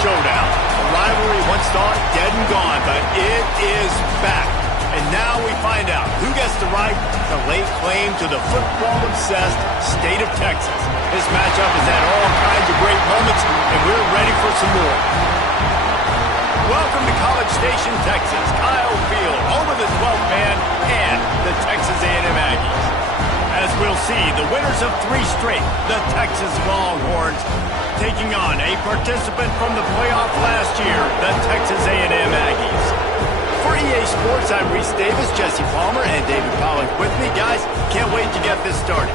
showdown. A rivalry once thought dead and gone, but it is back. And now we find out who gets the right to lay claim to the football-obsessed state of Texas. This matchup has had all kinds of great moments, and we're ready for some more. Welcome to College Station, Texas. Kyle Field, home of the 12th man and the Texas A&M Aggies. As we'll see, the winners of 3 straight, the Texas Longhorns, taking on a participant from the playoff last year, the Texas A&M Aggies. For EA Sports, I'm Reese Davis, Jesse Palmer, and David Pollack with me. Guys, can't wait to get this started.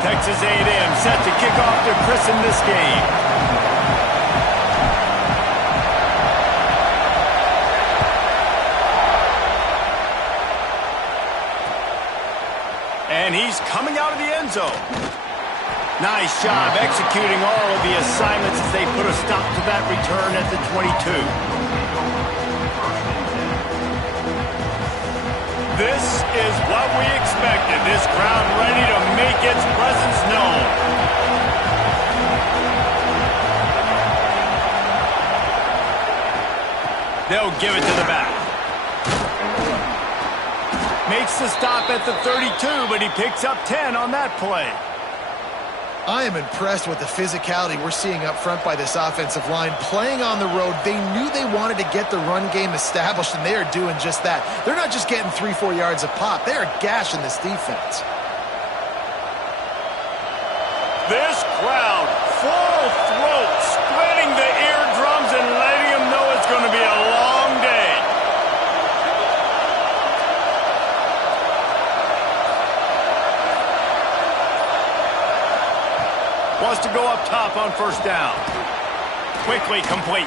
Texas A&M set to kick off to christen this game. And he's coming out of the end zone. Nice job executing all of the assignments as they put a stop to that return at the 22. This is what we expected. This crowd ready to make its presence known. They'll give it to the back. Makes the stop at the 32, but he picks up 10 on that play. I am impressed with the physicality we're seeing up front by this offensive line. Playing on the road, they knew they wanted to get the run game established, and they are doing just that. They're not just getting 3-4 yards a pop. They are gashing this defense. This crowd, full throat, splitting the eardrums and letting them know it's going to be a long day. Wants to go up top on first down. Quickly complete.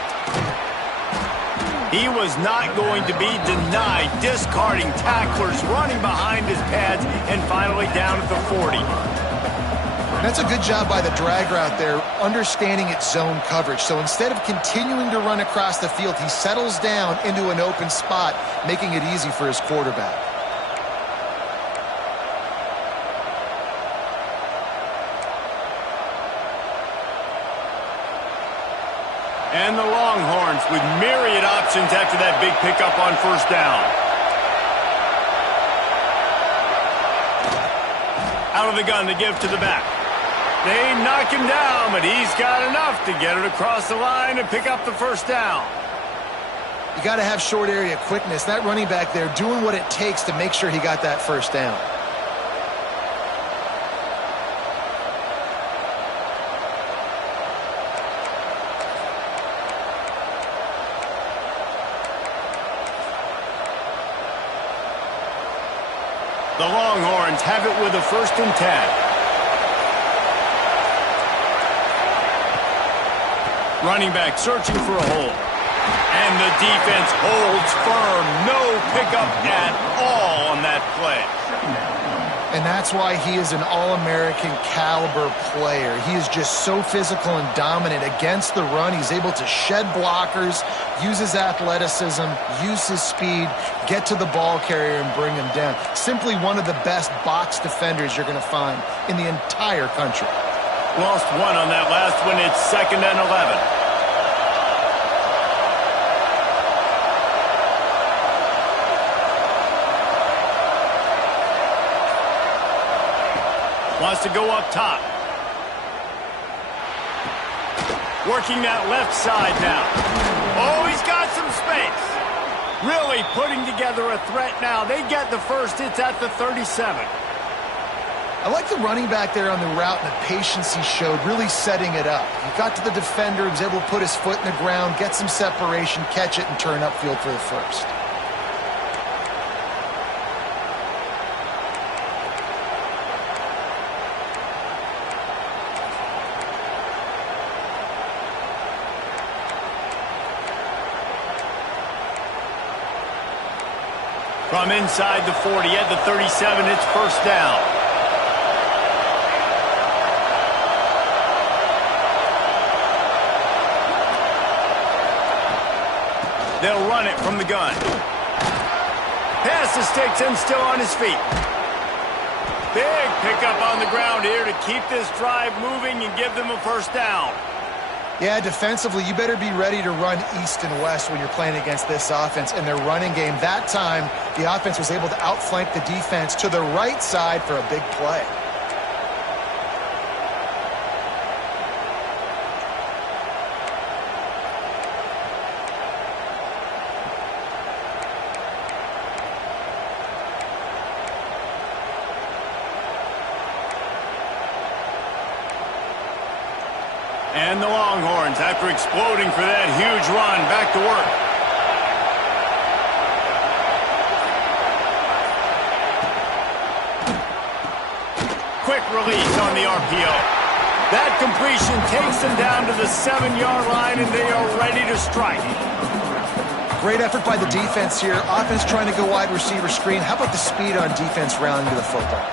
He was not going to be denied, discarding tacklers, running behind his pads, and finally down at the 40. That's a good job by the drag route there, understanding its zone coverage. So instead of continuing to run across the field, he settles down into an open spot, making it easy for his quarterback. And the Longhorns with myriad options after that big pickup on first down. Out of the gun to give to the back. They knock him down, but he's got enough to get it across the line and pick up the first down. You got to have short area quickness. That running back there doing what it takes to make sure he got that first down. The Longhorns have it with a 1st and 10. Running back searching for a hole. And the defense holds firm. No pickup at all on that play. And that's why he is an All-American caliber player. He is just so physical and dominant against the run. He's able to shed blockers, use his athleticism, use his speed, get to the ball carrier and bring him down. Simply one of the best box defenders you're going to find in the entire country. Lost one on that last one. It's 2nd and 11. Wants to go up top. Working that left side now. Oh, he's got some space. Really putting together a threat now. They get the first. It's at the 37. I like the running back there on the route and the patience he showed, really setting it up. He got to the defender, he was able to put his foot in the ground, get some separation, catch it, and turn upfield for the first. From inside the 40 at the 37, it's first down. They'll run it from the gun. Past the sticks and still on his feet. Big pickup on the ground here to keep this drive moving and give them a first down. Yeah, defensively, you better be ready to run east and west when you're playing against this offense in their running game. That time, the offense was able to outflank the defense to the right side for a big play. And the Longhorns, after exploding for that huge run, back to work. Quick release on the RPO. That completion takes them down to the 7-yard line, and they are ready to strike. Great effort by the defense here. Offense trying to go wide receiver screen. How about the speed on defense rounding to the football?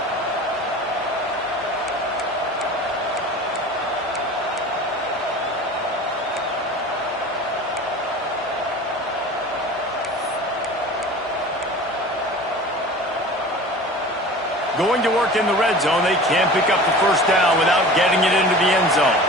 Going to work in the red zone, they can't pick up the first down without getting it into the end zone.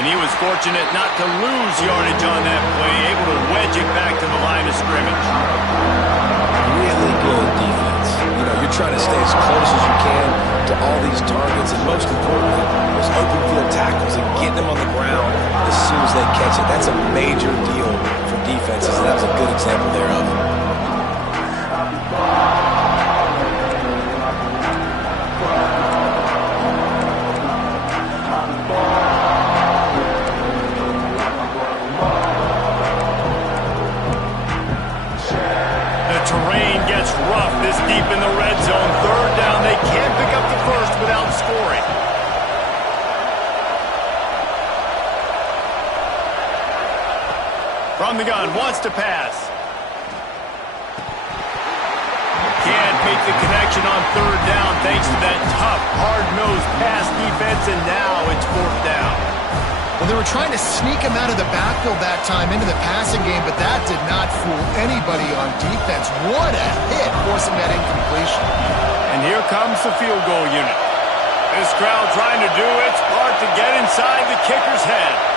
And he was fortunate not to lose yardage on that play, able to wedge it back to the line of scrimmage. Really good defense. You know, you're trying to stay as close as you can to all these targets, and most importantly, those open field tackles and getting them on the ground as soon as they catch it. That's a major deal for defenses, and that was a good example thereof. The terrain gets rough this deep in the red zone. Third down, they can't pick up the first without scoring. From the gun, wants to pass. Can't make the connection on third down thanks to that tough, hard-nosed pass defense, and now it's fourth down. Well, they were trying to sneak him out of the backfield that time into the passing game, but that did not fool anybody on defense. What a hit, forcing that incompletion. And here comes the field goal unit. This crowd trying to do its part to get inside the kicker's head.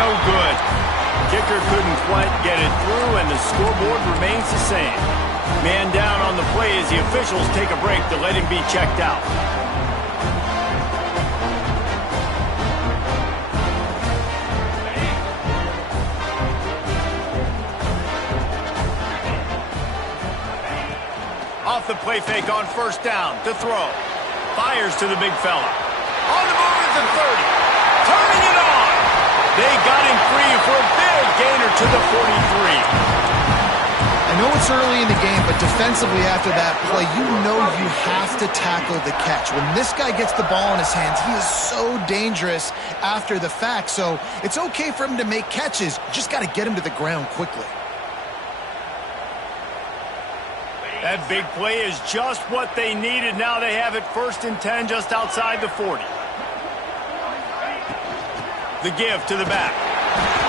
No good. Kicker couldn't quite get it through, and the scoreboard remains the same. Man down on the play as the officials take a break to let him be checked out. Off the play fake on first down to throw. Fires to the big fella. On the move at the 30. Turning it on. They got him free for a big gainer to the 43. I know it's early in the game, but defensively after that play, you know you have to tackle the catch. When this guy gets the ball in his hands, he is so dangerous after the fact. So it's okay for him to make catches. You just got to get him to the ground quickly. That big play is just what they needed. Now they have it 1st and 10 just outside the 40. The give to the back.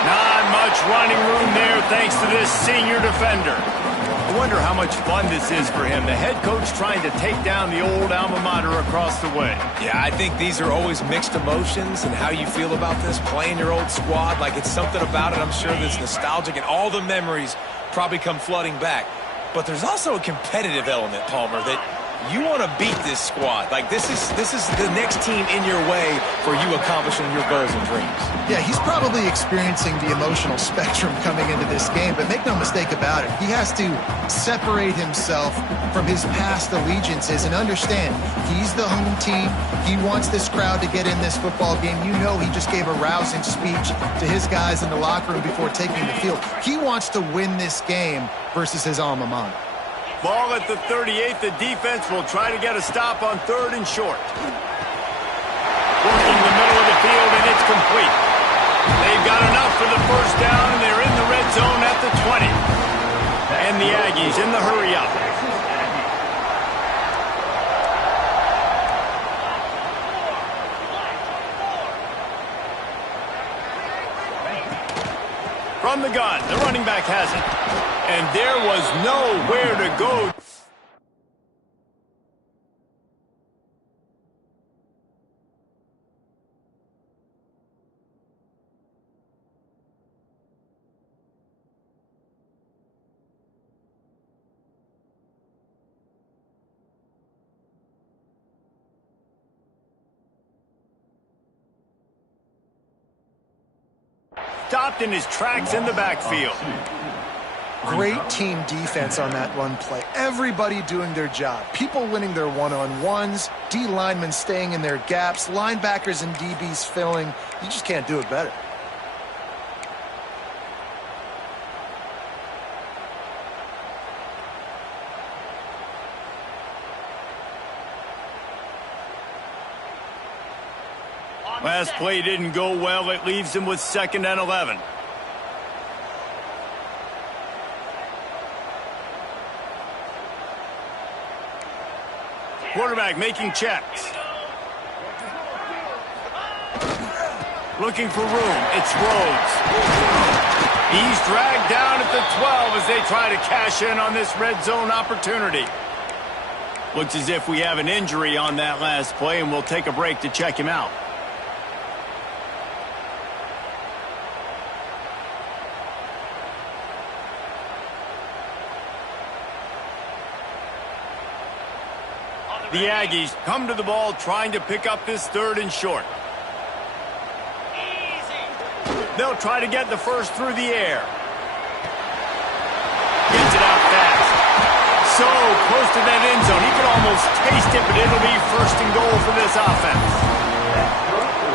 Not much running room there thanks to this senior defender. I wonder how much fun this is for him. The head coach trying to take down the old alma mater across the way. Yeah, I think these are always mixed emotions, and how you feel about this, playing your old squad. Like, it's something about it, I'm sure, that's nostalgic, and all the memories probably come flooding back. But there's also a competitive element, Palmer, that you want to beat this squad. Like, this is the next team in your way for you accomplishing your goals and dreams. Yeah, he's probably experiencing the emotional spectrum coming into this game, but make no mistake about it, he has to separate himself from his past allegiances and understand he's the home team. He wants this crowd to get in this football game. You know he just gave a rousing speech to his guys in the locker room before taking the field. He wants to win this game versus his alma mater. Ball at the 38. The defense will try to get a stop on 3rd and short. Working the middle of the field, and it's complete. They've got enough for the first down, and they're in the red zone at the 20. And the Aggies in the hurry up. From the gun, the running back has it. And there was nowhere to go. Stopped in his tracks in the backfield. Great team defense on that run play. Everybody doing their job. People winning their one-on-ones, D linemen staying in their gaps, linebackers and DBs filling. You just can't do it better. Last play didn't go well. It leaves him with 2nd and 11. Quarterback making checks. Looking for room. It's Rhodes. He's dragged down at the 12 as they try to cash in on this red zone opportunity. Looks as if we have an injury on that last play, and we'll take a break to check him out. The Aggies come to the ball trying to pick up this 3rd and short. They'll try to get the first through the air. Gets it out fast. So close to that end zone. He could almost taste it, but it'll be 1st and goal for this offense.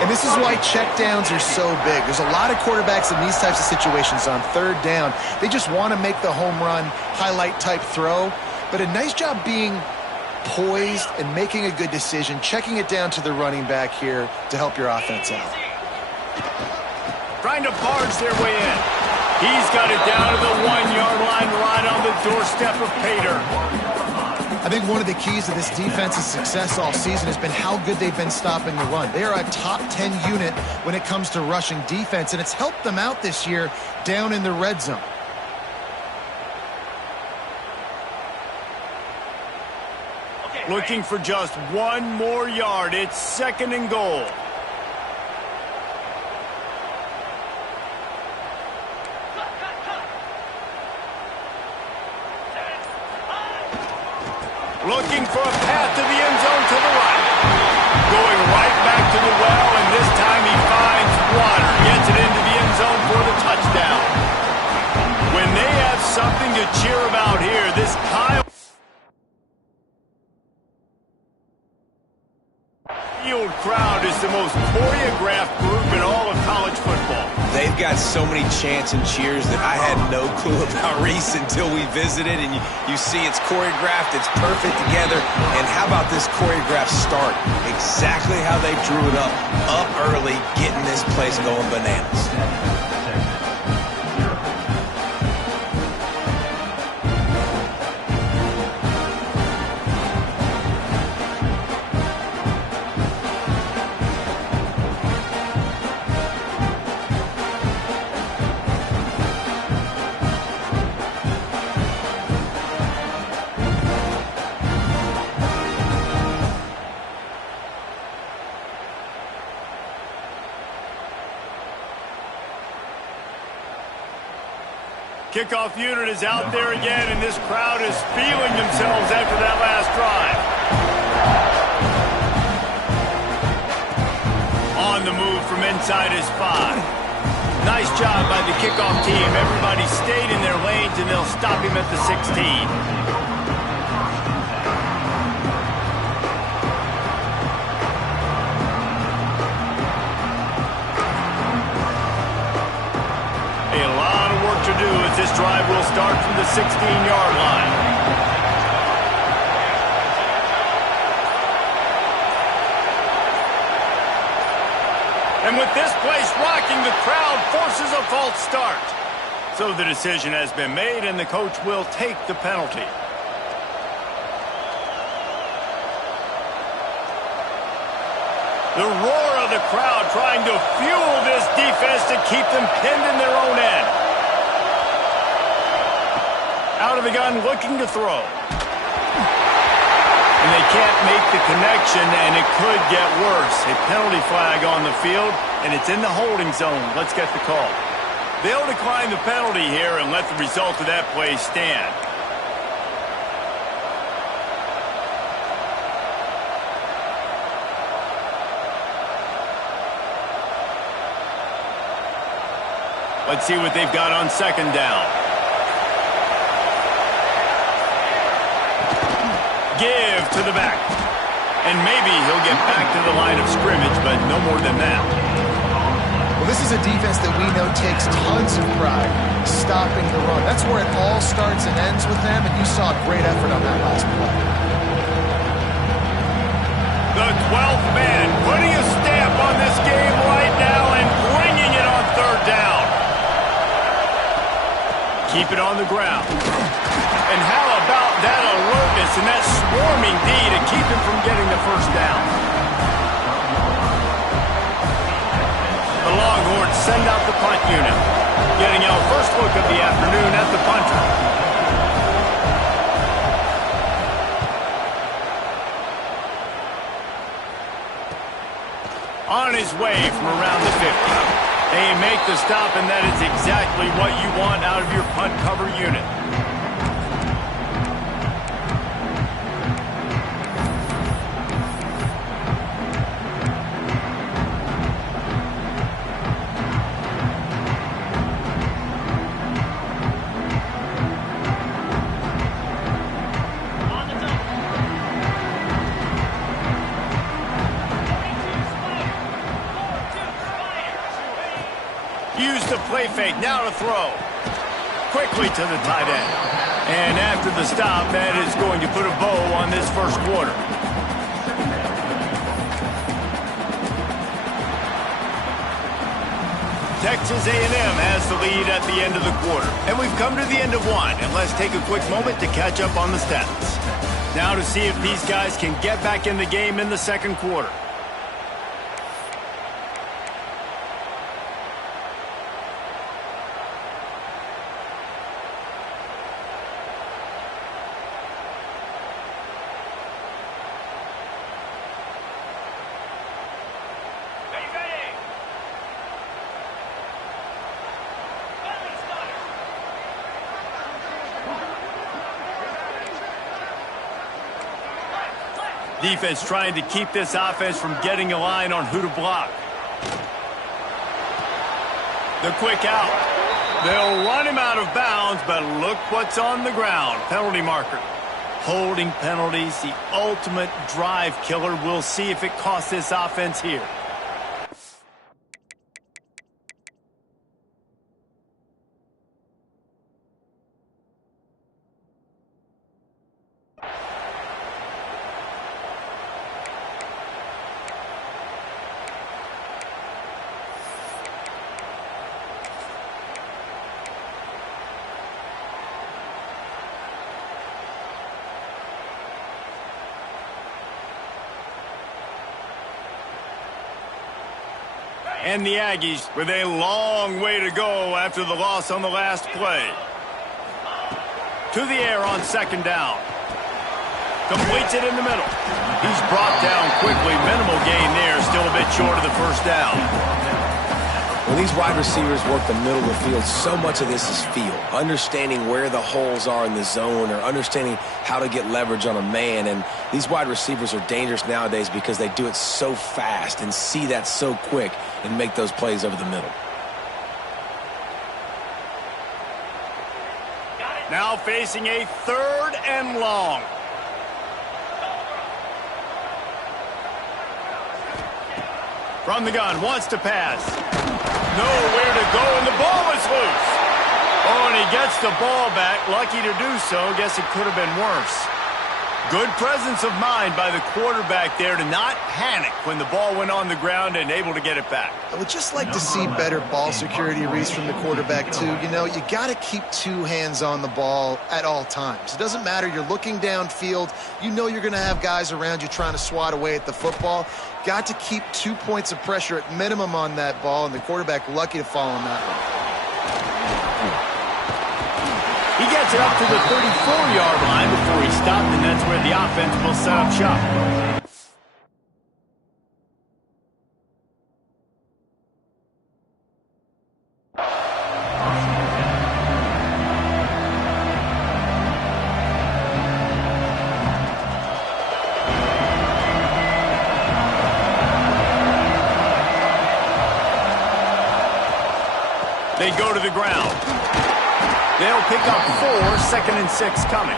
And this is why checkdowns are so big. There's a lot of quarterbacks in these types of situations on 3rd down. They just want to make the home run, highlight type throw. But a nice job being poised and making a good decision, checking it down to the running back here to help your offense out. Trying to barge their way in. He's got it down to the 1-yard line right on the doorstep of Pater. I think one of the keys to this defense's success all season has been how good they've been stopping the run. They are a top 10 unit when it comes to rushing defense, and it's helped them out this year down in the red zone. Looking for just 1 more yard. It's 2nd and goal. Looking for a path to the end zone to the right. Going right back to the well, and this time he finds water. Gets it into the end zone for the touchdown. When they have something to cheer about here, this Kyle field crowd is the most choreographed group in all of college football. They've got so many chants and cheers that I had no clue about Reese until we visited, and you see it's choreographed, it's perfect together. And how about this choreographed start? Exactly how they drew it up early, getting this place going bananas. Kickoff unit is out there again, and this crowd is feeling themselves after that last drive. On the move from inside his 5. Nice job by the kickoff team. Everybody stayed in their lanes, and they'll stop him at the 16. To do as this drive will start from the 16-yard line. And with this place rocking, the crowd forces a false start. So the decision has been made, and the coach will take the penalty. The roar of the crowd trying to fuel this defense to keep them pinned in their own end. Out of the gun, looking to throw. And they can't make the connection, and it could get worse. A penalty flag on the field, and it's in the holding zone. Let's get the call. They'll decline the penalty here and let the result of that play stand. Let's see what they've got on second down. Give to the back. And maybe he'll get back to the line of scrimmage, but no more than that. Well, this is a defense that we know takes tons of pride stopping the run. That's where it all starts and ends with them, and you saw a great effort on that last play. The 12th man putting a stamp on this game right now and bringing it on third down. Keep it on the ground. And how about that alertness and that swarming D to keep him from getting the first down? The Longhorns send out the punt unit, getting our first look of the afternoon at the punter. On his way from around the 50. They make the stop, and that is exactly what you want out of your punt cover unit. Use the play fake, now to throw. Quickly to the tight end. And after the stop, that is going to put a bow on this first quarter. Texas A&M has the lead at the end of the quarter. And we've come to the end of one. And let's take a quick moment to catch up on the stats. Now to see if these guys can get back in the game in the second quarter. Defense trying to keep this offense from getting a line on who to block. The quick out. They'll run him out of bounds, but look what's on the ground. Penalty marker. Holding penalties, the ultimate drive killer. We'll see if it costs this offense here. And the Aggies with a long way to go after the loss on the last play. To the air on second down. Completes it in the middle. He's brought down quickly. Minimal gain there. Still a bit short of the first down. When these wide receivers work the middle of the field, so much of this is feel. Understanding where the holes are in the zone or understanding how to get leverage on a man. And these wide receivers are dangerous nowadays because they do it so fast and see that so quick and make those plays over the middle. Now facing a third and long. From the gun, wants to pass. Nowhere to go, and the ball is loose. Oh, and he gets the ball back. Lucky to do so. Guess it could have been worse. Good presence of mind by the quarterback there to not panic when the ball went on the ground and able to get it back. I would just like to see better ball security, Reese, from the quarterback, too. You know, you got to keep two hands on the ball at all times. It doesn't matter. You're looking downfield. You know you're going to have guys around you trying to swat away at the football. Got to keep 2 points of pressure at minimum on that ball, and the quarterback lucky to fall on that one. He gets it up to the 34-yard line before he stopped, and that's where the offense will set up shop. They go to the ground. They'll pick up 4, 2nd and 6 coming.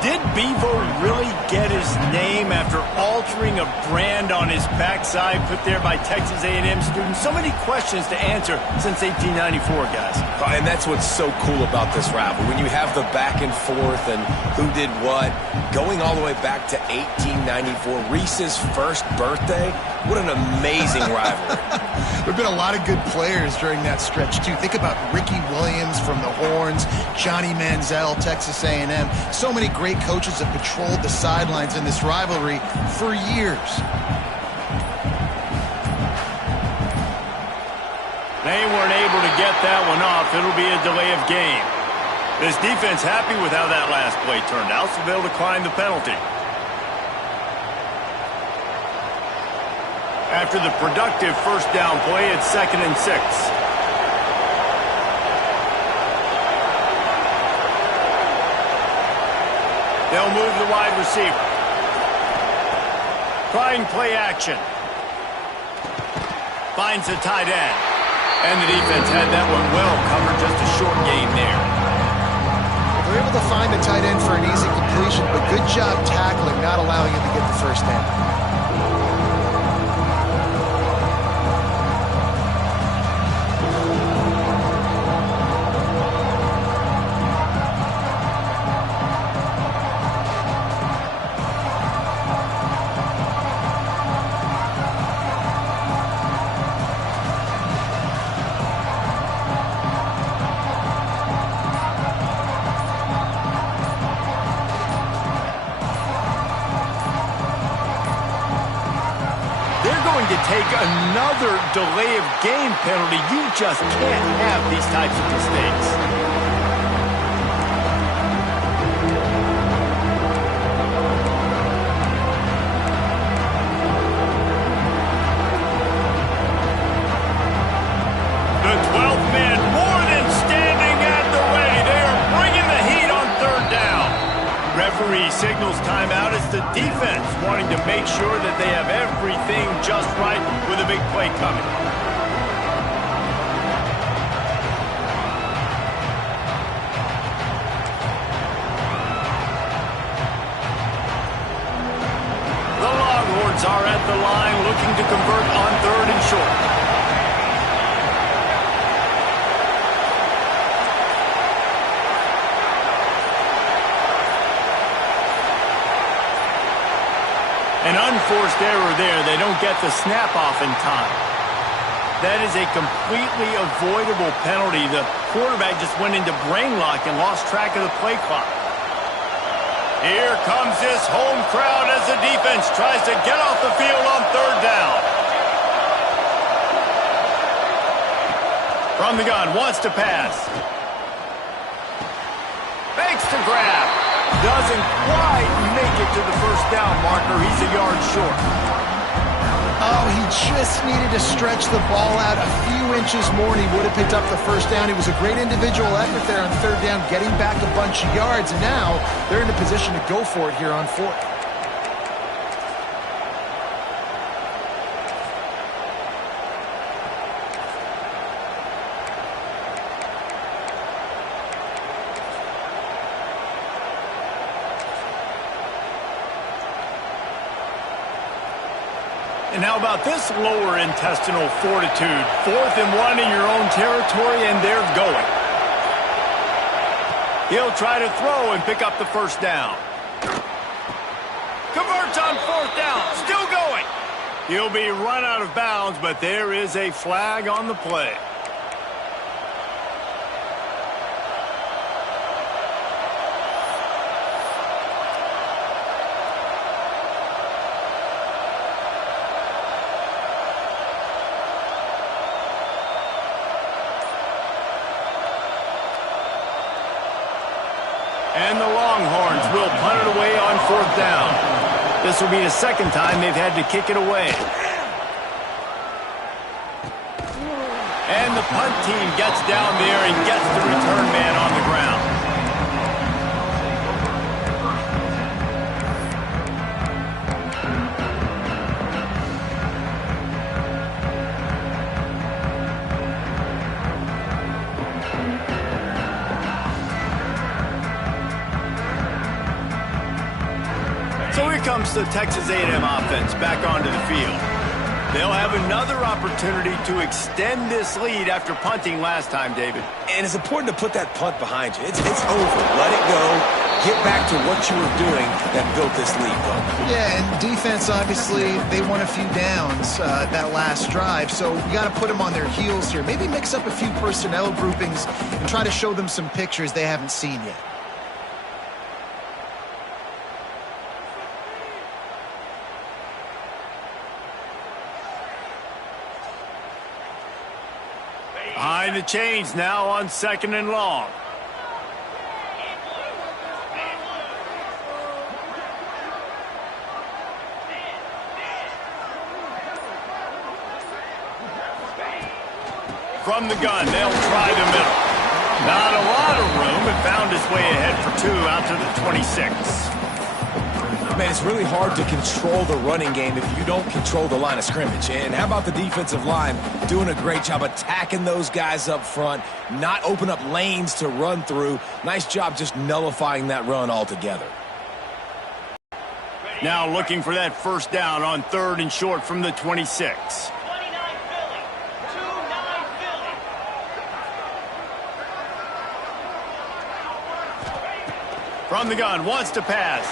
Did Bevo really get his name after altering a brand on his backside put there by Texas A&M students? So many questions to answer since 1894, guys. And that's what's so cool about this rivalry. When you have the back and forth and who did what, going all the way back to 1894, Reese's first birthday, what an amazing rivalry. There have been a lot of good players during that stretch, too. Think about Ricky Williams from the Horns, Johnny Manziel, Texas A&M. So many great coaches have patrolled the sidelines in this rivalry for years. They weren't able to get that one off. It'll be a delay of game. This defense happy with how that last play turned out, so they'll decline the penalty. After the productive first down play, it's 2nd and 6. They'll move the wide receiver. Trying play action. Finds the tight end. And the defense had that one well covered, just a short gain there. They're able to find the tight end for an easy completion, but good job tackling, not allowing him to get the first down. To take another delay of game penalty. You just can't have these types of mistakes. The 12th man more than standing at the ready. They are bringing the heat on 3rd down. Referee signals timeout. It's the defense wanting to make sure that they have everything just right with a big play coming. The Longhorns are at the line looking to convert on 3rd and short. An unforced error there. They don't get the snap off in time. That is a completely avoidable penalty. The quarterback just went into brain lock and lost track of the play clock. Here comes this home crowd as the defense tries to get off the field on 3rd down. From the gun, wants to pass. Fakes the grab. Doesn't quite make it to the first down marker. He's a yard short. Oh, he just needed to stretch the ball out a few inches more, and he would have picked up the first down. It was a great individual effort there on 3rd down, getting back a bunch of yards, and now they're in a position to go for it here on 4th. And how about this lower intestinal fortitude? 4th and 1 in your own territory, and they're going. He'll try to throw and pick up the first down. Converts on fourth down. Still going. He'll be run out of bounds, but there is a flag on the play. And the Longhorns will punt it away on fourth down. This will be the second time they've had to kick it away. And the punt team gets down there and gets the return man on the ground. So here comes the Texas A&M offense back onto the field. They'll have another opportunity to extend this lead after punting last time, David. And it's important to put that punt behind you. It's over. Let it go. Get back to what you were doing that built this lead, though. Yeah, and defense, obviously, they won a few downs that last drive, so you got to put them on their heels here. Maybe mix up a few personnel groupings and try to show them some pictures they haven't seen yet. Behind the chains now on second and long. From the gun, they'll try the middle. Not a lot of room. It found its way ahead for two out to the 26. Man, it's really hard to control the running game if you don't control the line of scrimmage. And how about the defensive line doing a great job attacking those guys up front, not open up lanes to run through. Nice job just nullifying that run altogether. Now looking for that first down on third and short from the 26. From the gun, wants to pass.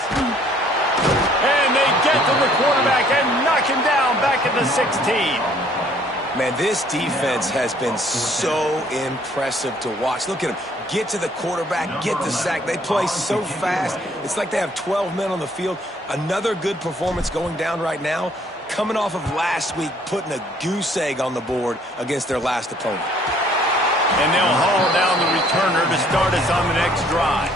And they get to the quarterback and knock him down back at the 16. Man, this defense has been so impressive to watch. Look at them. Get to the quarterback, get the sack. They play so fast. It's like they have 12 men on the field. Another good performance going down right now. Coming off of last week, putting a goose egg on the board against their last opponent. And they'll haul down the returner to start us on the next drive.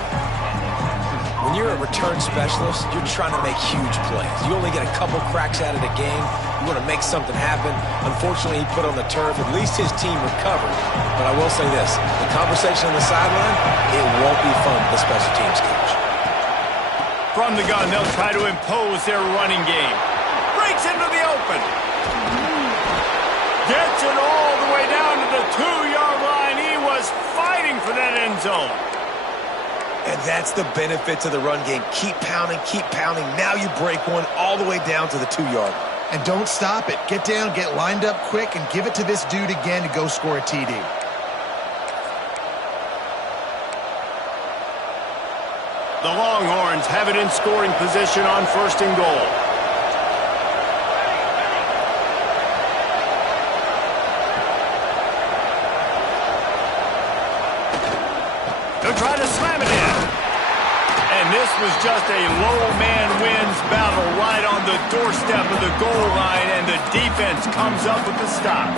When you're a return specialist, you're trying to make huge plays. You only get a couple cracks at it a game. You want to make something happen. Unfortunately, he put on the turf. At least his team recovered. But I will say this, the conversation on the sideline, it won't be fun for the special teams coach. From the gun, they'll try to impose their running game. Breaks into the open. Gets it all the way down to the 2-yard line. He was fighting for that end zone. And that's the benefit to the run game. Keep pounding, keep pounding. Now you break one all the way down to the 2-yard. And don't stop it. Get down, get lined up quick, and give it to this dude again to go score a TD. The Longhorns have it in scoring position on first and goal. They'll try to slam it in. And this was just a low man wins battle right on the doorstep of the goal line, and the defense comes up with the stop.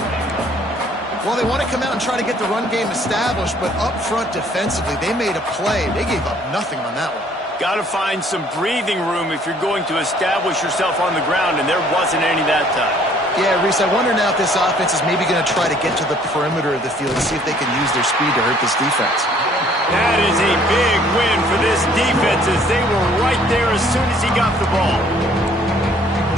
Well, they want to come out and try to get the run game established, but up front defensively, they made a play. They gave up nothing on that one. Got to find some breathing room if you're going to establish yourself on the ground, and there wasn't any that time. Yeah, Reese, I wonder now if this offense is maybe going to try to get to the perimeter of the field and see if they can use their speed to hurt this defense. That is a big win for this defense, as they were right there as soon as he got the ball.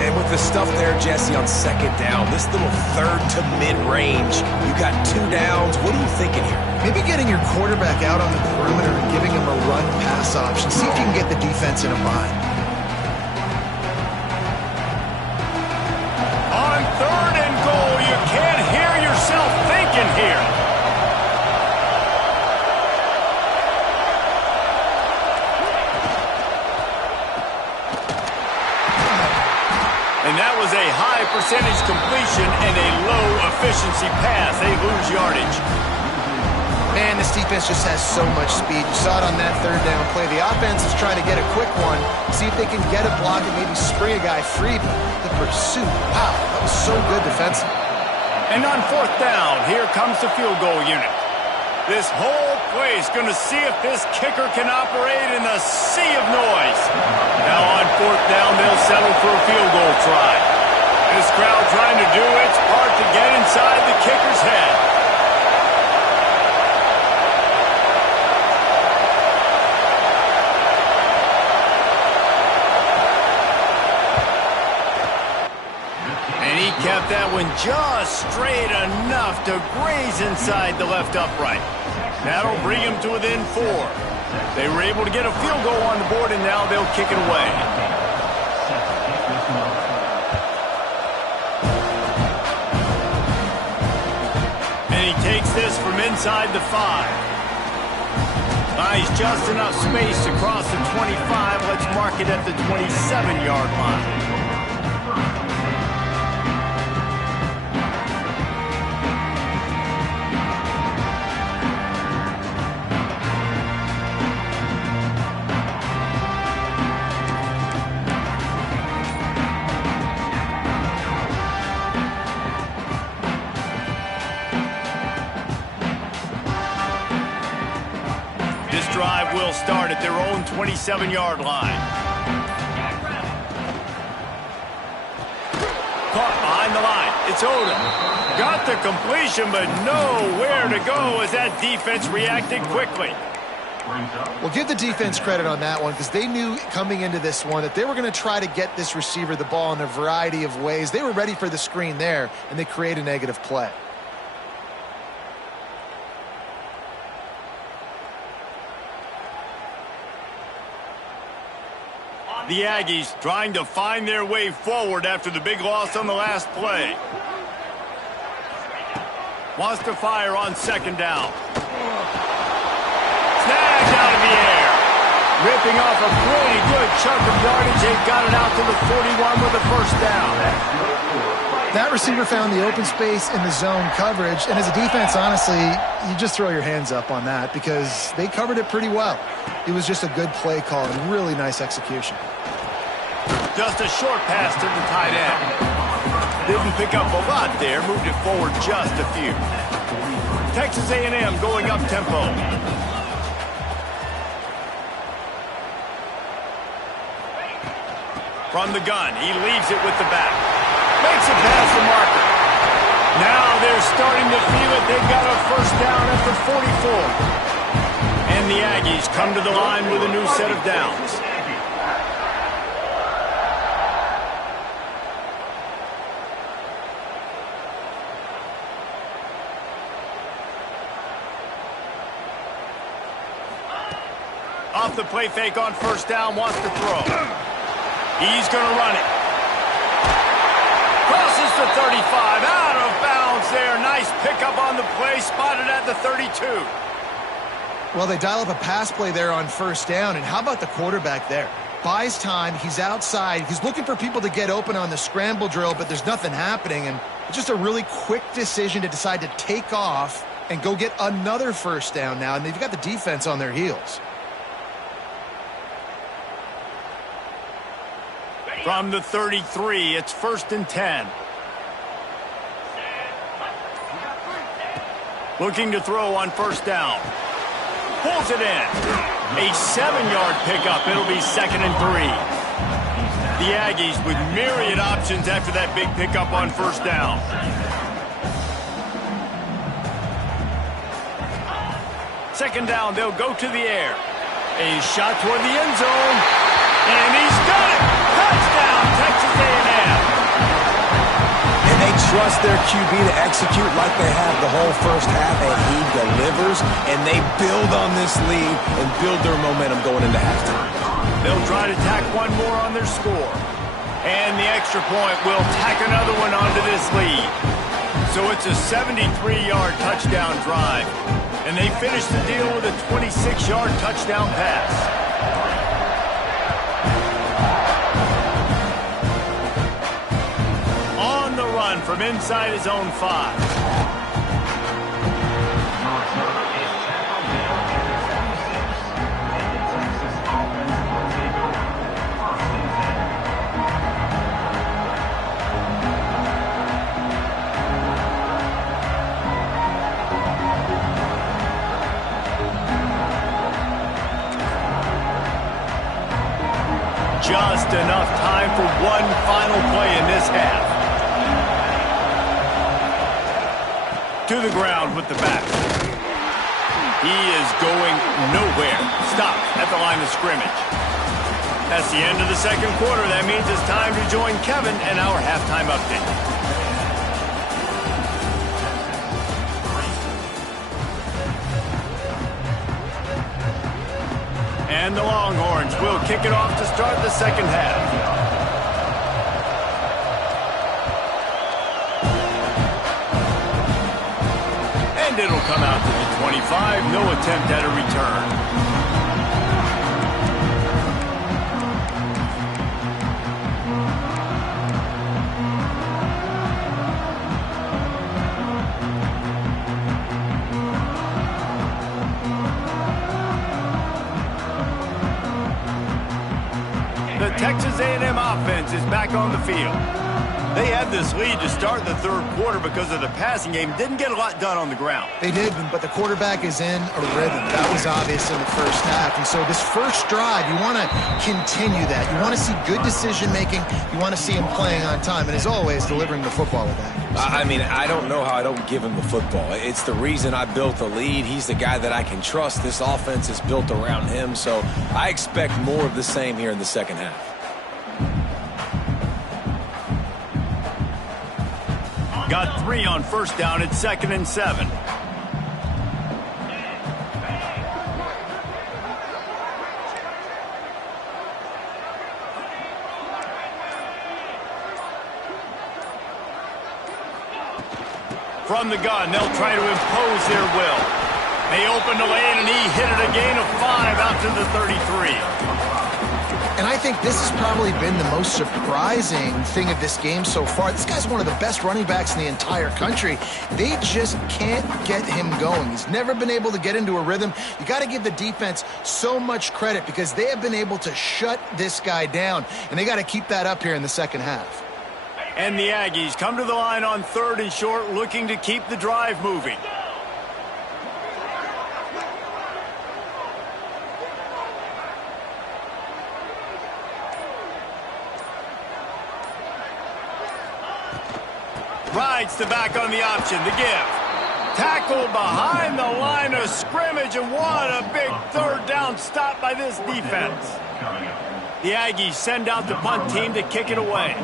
And with the stuff there, Jesse, on second down, this little third to mid-range, you got 2 downs. What are you thinking here? Maybe getting your quarterback out on the perimeter and giving him a run-pass option. See if you can get the defense in a bind. On third and goal, you can't hear yourself thinking here. And that was a high percentage completion and a low efficiency pass. They lose yardage. Man, this defense just has so much speed. You saw it on that third down play. The offense is trying to get a quick one, see if they can get a block and maybe spring a guy free, but the pursuit, wow, that was so good defensively. And on fourth down, here comes the field goal unit. This whole place going to see if this kicker can operate in the sea of noise. Now on fourth down, they'll settle for a field goal try. This crowd trying to do its part to get inside the kicker's head. Kept that one just straight enough to graze inside the left upright. That'll bring him to within 4. They were able to get a field goal on the board, and now they'll kick it away. And he takes this from inside the 5. Nice, just enough space to cross the 25. Let's mark it at the 27-yard line. Drive will start at their own 27-yard line. Caught behind the line. It's Odom. Got the completion, but nowhere to go as that defense reacted quickly. Well, give the defense credit on that one because they knew coming into this one that they were going to try to get this receiver the ball in a variety of ways. They were ready for the screen there, and they create a negative play. The Aggies trying to find their way forward after the big loss on the last play. Wants to fire on second down. Snagged out of the air. Ripping off a pretty good chunk of yardage. They've got it out to the 41 with a first down. That receiver found the open space in the zone coverage, and as a defense, honestly, you just throw your hands up on that because they covered it pretty well. It was just a good play call and really nice execution. Just a short pass to the tight end. Didn't pick up a lot there, moved it forward just a few. Texas A&M going up tempo. From the gun, he leaves it with the back. Makes it past the marker. Now they're starting to feel it. They've got a first down at the 44. And the Aggies come to the line with a new set of downs. Off the play fake on first down, wants to throw. He's going to run it. Crosses the 35, out of bounds there. Nice pickup on the play, spotted at the 32. Well, they dial up a pass play there on first down, and how about the quarterback there? Buys time, he's outside, he's looking for people to get open on the scramble drill, but there's nothing happening, and it's just a really quick decision to decide to take off and go get another first down now, and they've got the defense on their heels. From the 33, it's 1st and 10. Looking to throw on first down. Pulls it in. A 7-yard pickup. It'll be 2nd and 3. The Aggies with myriad options after that big pickup on first down. Second down, they'll go to the air. A shot toward the end zone. And he's done it! Touchdown, Texas A&M! And they trust their QB to execute like they have the whole first half, and he delivers, and they build on this lead and build their momentum going into halftime. They'll try to tack one more on their score. And the extra point will tack another one onto this lead. So it's a 73-yard touchdown drive. And they finish the deal with a 26-yard touchdown pass. from inside his own 5. Just enough time for one final play in this half. To the ground with the back. He is going nowhere. Stop at the line of scrimmage. That's the end of the second quarter. That means it's time to join Kevin and our halftime update. And the Longhorns will kick it off to start the second half. And it'll come out to the 25. No attempt at a return. The Texas A&M offense is back on the field. They had this lead to start the third quarter because of the passing game. Didn't get a lot done on the ground. They did, but the quarterback is in a rhythm. That was obvious in the first half. And so this first drive, you want to continue that. You want to see good decision-making. You want to see him playing on time. And as always, delivering the football with that. I mean, I don't know how I don't give him the football. It's the reason I built the lead. He's the guy that I can trust. This offense is built around him. So I expect more of the same here in the second half. Got 3 on first down. It's 2nd and 7. From the gun, they'll try to impose their will. They open the lane, and he hit it a gain of 5 out to the 33. And I think this has probably been the most surprising thing of this game so far. This guy's one of the best running backs in the entire country. They just can't get him going. He's never been able to get into a rhythm. You got to give the defense so much credit because they have been able to shut this guy down, and they got to keep that up here in the second half. And the Aggies come to the line on 3rd and short, looking to keep the drive moving. Rides the back on the option, the give. Tackled behind the line of scrimmage, and what a big 3rd down stop by this defense. The Aggies send out the punt team to kick it away.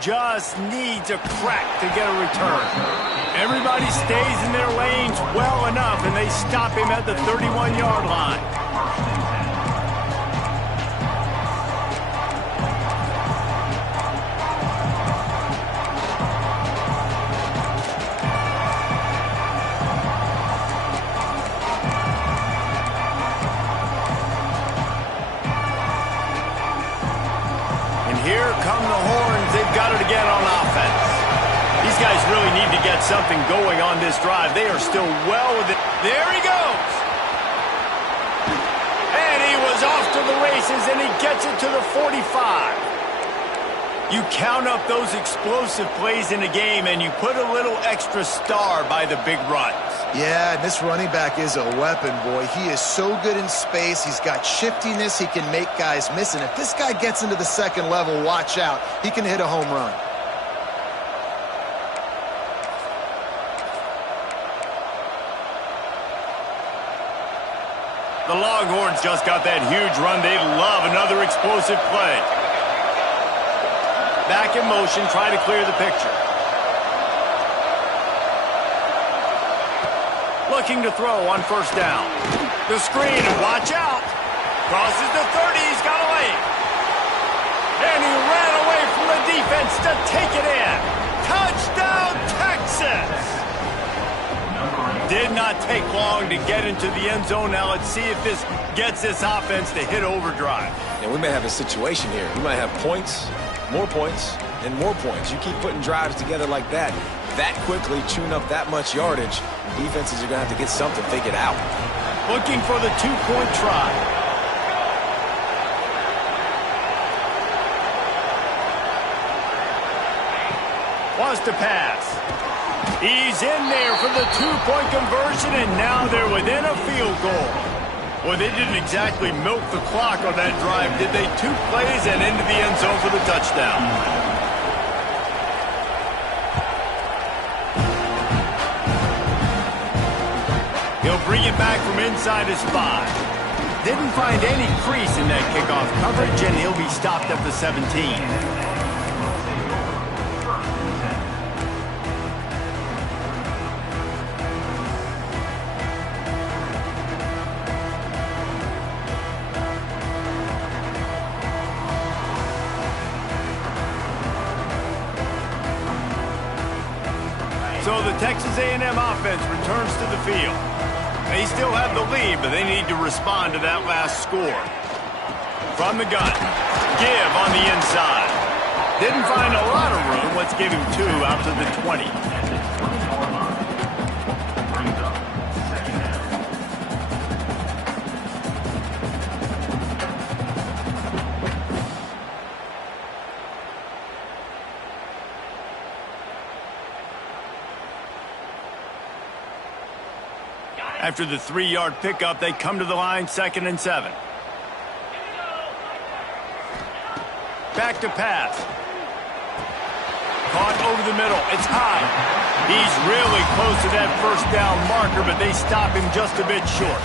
Just needs a crack to get a return. Everybody stays in their lanes well enough, and they stop him at the 31-yard line. Here come the Horns. They've got it again on offense. These guys really need to get something going on this drive. They are still well within. There he goes. And he was off to the races, and he gets it to the 45. You count up those explosive plays in a game, and you put a little extra star by the big runs. Yeah, this running back is a weapon, boy. He is so good in space. He's got shiftiness. He can make guys miss. And if this guy gets into the second level, watch out. He can hit a home run. The Longhorns just got that huge run. They love another explosive play. Back in motion, try to clear the picture. Looking to throw on first down. The screen, and watch out. Crosses the 30, he's got a lane. And he ran away from the defense to take it in. Touchdown, Texas! Did not take long to get into the end zone. Now let's see if this gets this offense to hit overdrive. And we may have a situation here. We might have points, and more points. You keep putting drives together like that quickly, chewing up that much yardage, defenses are going to have to get something figured out. Looking for the two-point try. Wants to pass. He's in there for the two-point conversion, and now they're within a field goal. Well, they didn't exactly milk the clock on that drive, did they? 2 plays and into the end zone for the touchdown. He'll bring it back from inside his 5. Didn't find any crease in that kickoff coverage, and he'll be stopped at the 17. So the Texas A&M offense returns to the field. They still have the lead, but they need to respond to that last score. From the gun, give on the inside. Didn't find a lot of room. Let's give him 2 out to the 20. After the 3-yard pickup, they come to the line, 2nd and 7. Back to pass. Caught over the middle. It's high. He's really close to that first down marker, but they stop him just a bit short.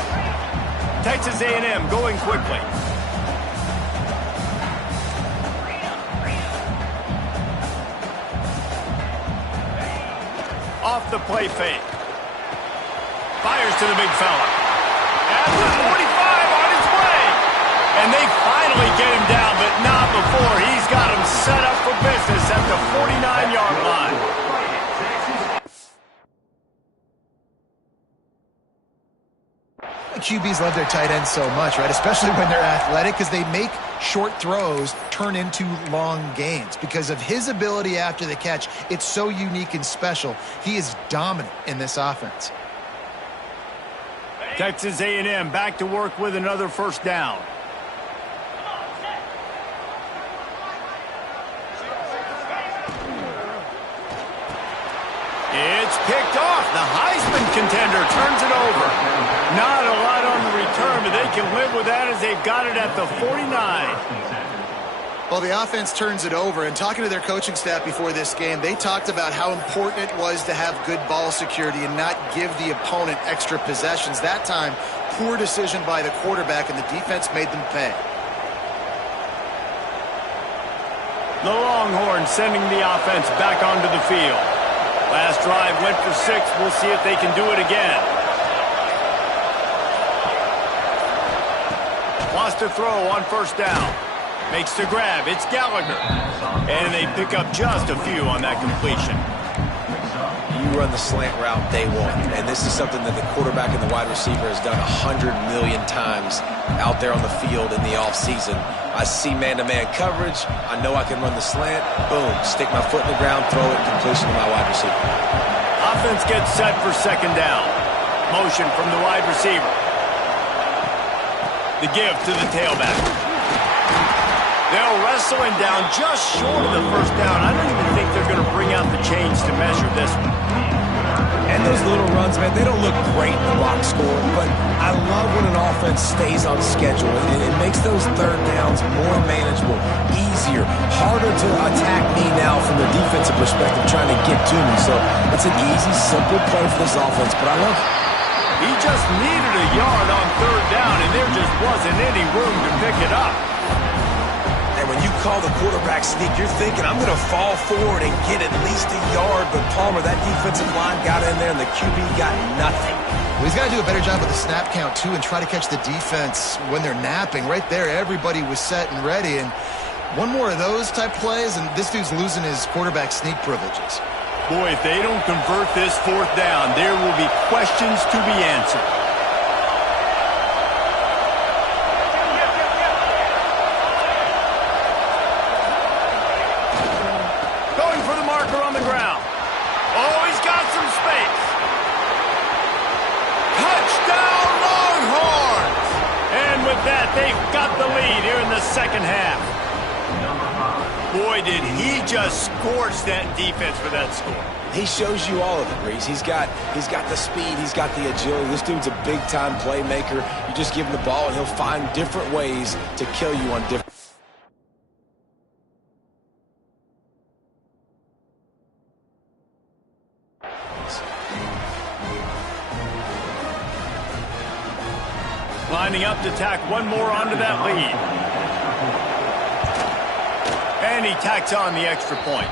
Texas A&M going quickly. Off the play fake. Fires to the big fella. At the 45 on his way. And they finally get him down, but not before. He's got him set up for business at the 49-yard line. QBs love their tight ends so much, right? Especially when they're athletic, because they make short throws turn into long gains. Because of his ability after the catch, it's so unique and special. He is dominant in this offense. Texas A&M back to work with another first down. It's picked off. The Heisman contender turns it over. Not a lot on the return, but they can live with that as they've got it at the 49. Well, the offense turns it over, and talking to their coaching staff before this game, they talked about how important it was to have good ball security and not give the opponent extra possessions. That time, poor decision by the quarterback, and the defense made them pay. The Longhorns sending the offense back onto the field. Last drive went for 6. We'll see if they can do it again. Wants to throw on first down. Makes the grab. It's Gallagher. And they pick up just a few on that completion. You run the slant route day one, and this is something that the quarterback and the wide receiver has done 100 million times out there on the field in the offseason. I see man-to-man coverage. I know I can run the slant. Boom. Stick my foot in the ground, throw it, completion to my wide receiver. Offense gets set for 2nd down. Motion from the wide receiver. The give to the tailback. They'll wrestle him down just short of the first down. I don't even think they're going to bring out the chains to measure this one. And those little runs, man, they don't look great in the box score, but I love when an offense stays on schedule. It makes those 3rd downs more manageable, easier, harder to attack me now from the defensive perspective trying to get to me. So it's an easy, simple play for this offense, but I love it. He just needed a yard on 3rd down, and there just wasn't any room to pick it up. And when you call the quarterback sneak, you're thinking, I'm going to fall forward and get at least a yard. But Palmer, that defensive line got in there, and the QB got nothing. Well, he's got to do a better job with the snap count, too, and try to catch the defense when they're napping. Right there, everybody was set and ready. And one more of those type plays, and this dude's losing his quarterback sneak privileges. Boy, if they don't convert this 4th down, there will be questions to be answered. Going for the marker on the ground. Oh, he's got some space. Touchdown, Longhorns! And with that, they've got the lead here in the second half. Boy, did he just scorch that defense for that score. He shows you all of it, Reese. He's got the speed. He's got the agility. This dude's a big-time playmaker. You just give him the ball, and he'll find different ways to kill you on different... Lining up to tack one more onto that lead. And he tacks on the extra point.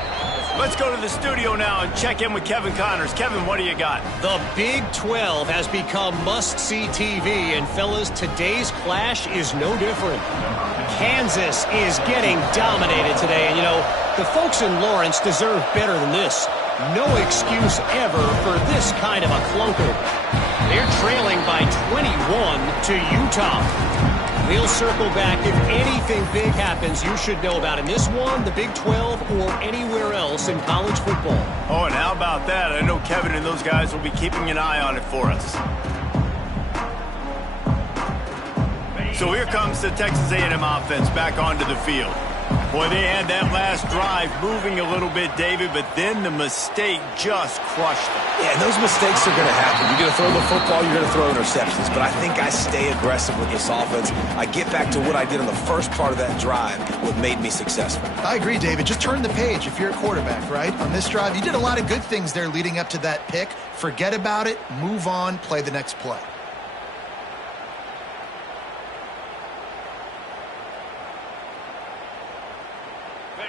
Let's go to the studio now and check in with Kevin Connors. Kevin, what do you got? The Big 12 has become must-see TV, and fellas, today's clash is no different. Kansas is getting dominated today, and you know, the folks in Lawrence deserve better than this. No excuse ever for this kind of a clunker. They're trailing by 21 to Utah. We'll circle back if anything big happens you should know about in this one, the Big 12, or anywhere else in college football. Oh, and how about that? I know Kevin and those guys will be keeping an eye on it for us. So here comes the Texas A&M offense back onto the field. Boy, they had that last drive moving a little bit, David, but then the mistake just crushed them. Yeah, and those mistakes are going to happen. You're going to throw the football, you're going to throw interceptions. But I think I stay aggressive with this offense. I get back to what I did in the first part of that drive, what made me successful. I agree, David. Just turn the page if you're a quarterback, right? On this drive, you did a lot of good things there leading up to that pick. Forget about it, move on, play the next play.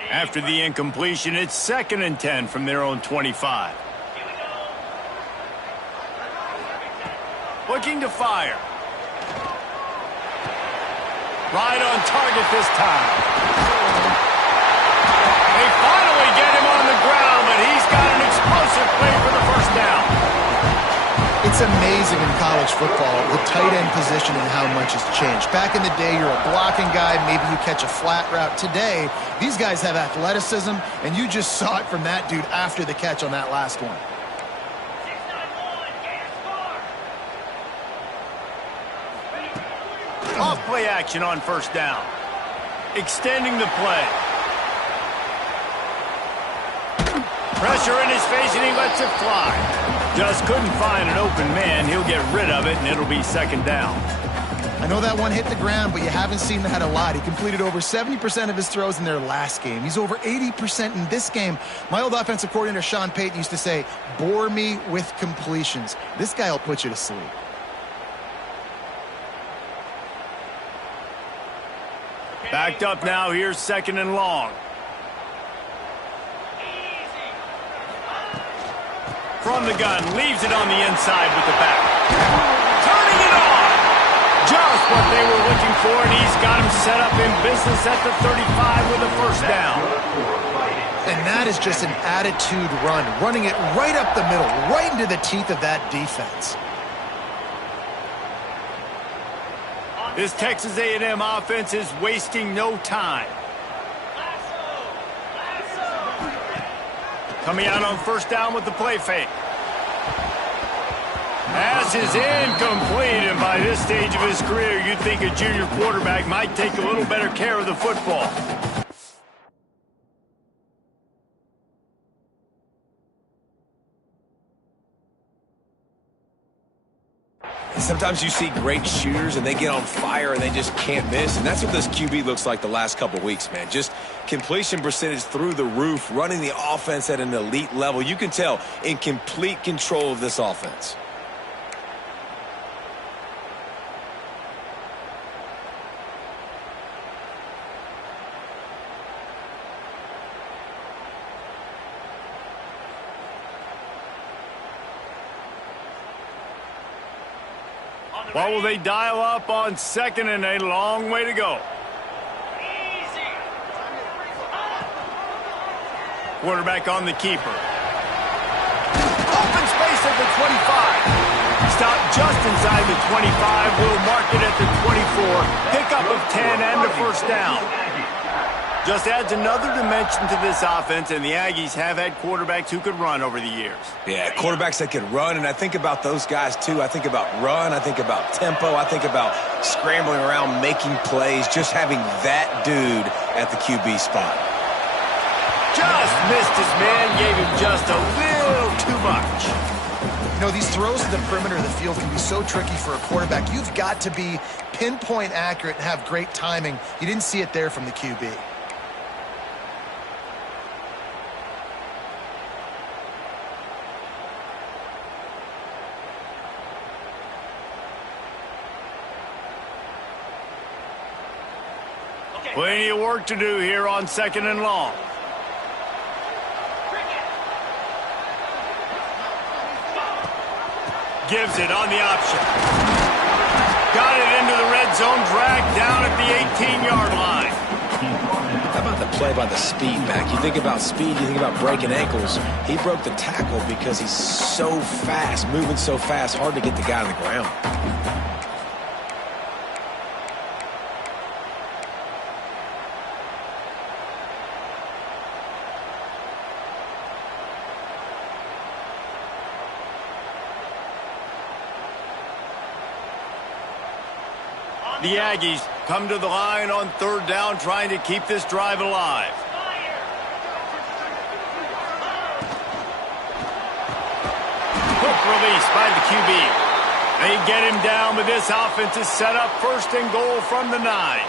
After the incompletion, it's 2nd and 10 from their own 25. Looking to fire. Right on target this time. They finally get him on the ground, but he's got an explosive play for the first down. It's amazing in college football, the tight end position and how much has changed. Back in the day, you're a blocking guy, maybe you catch a flat route. Today, these guys have athleticism, and you just saw it from that dude after the catch on that last one. Off play action on first down. Extending the play. Pressure in his face, and he lets it fly. Just couldn't find an open man. He'll get rid of it, and it'll be 2nd down. I know that one hit the ground, but you haven't seen that a lot. He completed over 70% of his throws in their last game. He's over 80% in this game. My old offensive coordinator, Sean Payton, used to say, bore me with completions. This guy will put you to sleep. Backed up now. Here's 2nd and long. From the gun, leaves it on the inside with the back. Turning it on! Just what they were looking for, and he's got him set up in business at the 35 with a first down. And that is just an attitude run, running it right up the middle, right into the teeth of that defense. This Texas A&M offense is wasting no time. Coming out on first down with the play fake. Pass is incomplete, and by this stage of his career, you'd think a junior quarterback might take a little better care of the football. Sometimes you see great shooters, and they get on fire, and they just can't miss. And that's what this QB looks like the last couple of weeks, man. Just completion percentage through the roof, running the offense at an elite level. You can tell in complete control of this offense. What will they dial up on 2nd and a long way to go? Quarterback on the keeper. Open space at the 25. stop just inside the 25. Will mark it at the 24. Pickup of 10 and a first down. Just adds another dimension to this offense, and the Aggies have had quarterbacks who could run over the years. Yeah, quarterbacks that could run, and I think about those guys too. I think about run, I think about tempo, I think about scrambling around, making plays, just having that dude at the QB spot. Just missed his man, gave him just a little too much. You know, these throws to the perimeter of the field can be so tricky for a quarterback. You've got to be pinpoint accurate and have great timing. You didn't see it there from the QB. Plenty of work to do here on 2nd and long. Gives it on the option. Got it into the red zone, dragged down at the 18-yard line. How about the play by the speed back? You think about speed, you think about breaking ankles. He broke the tackle because he's so fast, moving so fast, hard to get the guy on the ground. The Aggies come to the line on 3rd down, trying to keep this drive alive. Quick release by the QB. They get him down, but this offense is set up 1st and goal from the 9.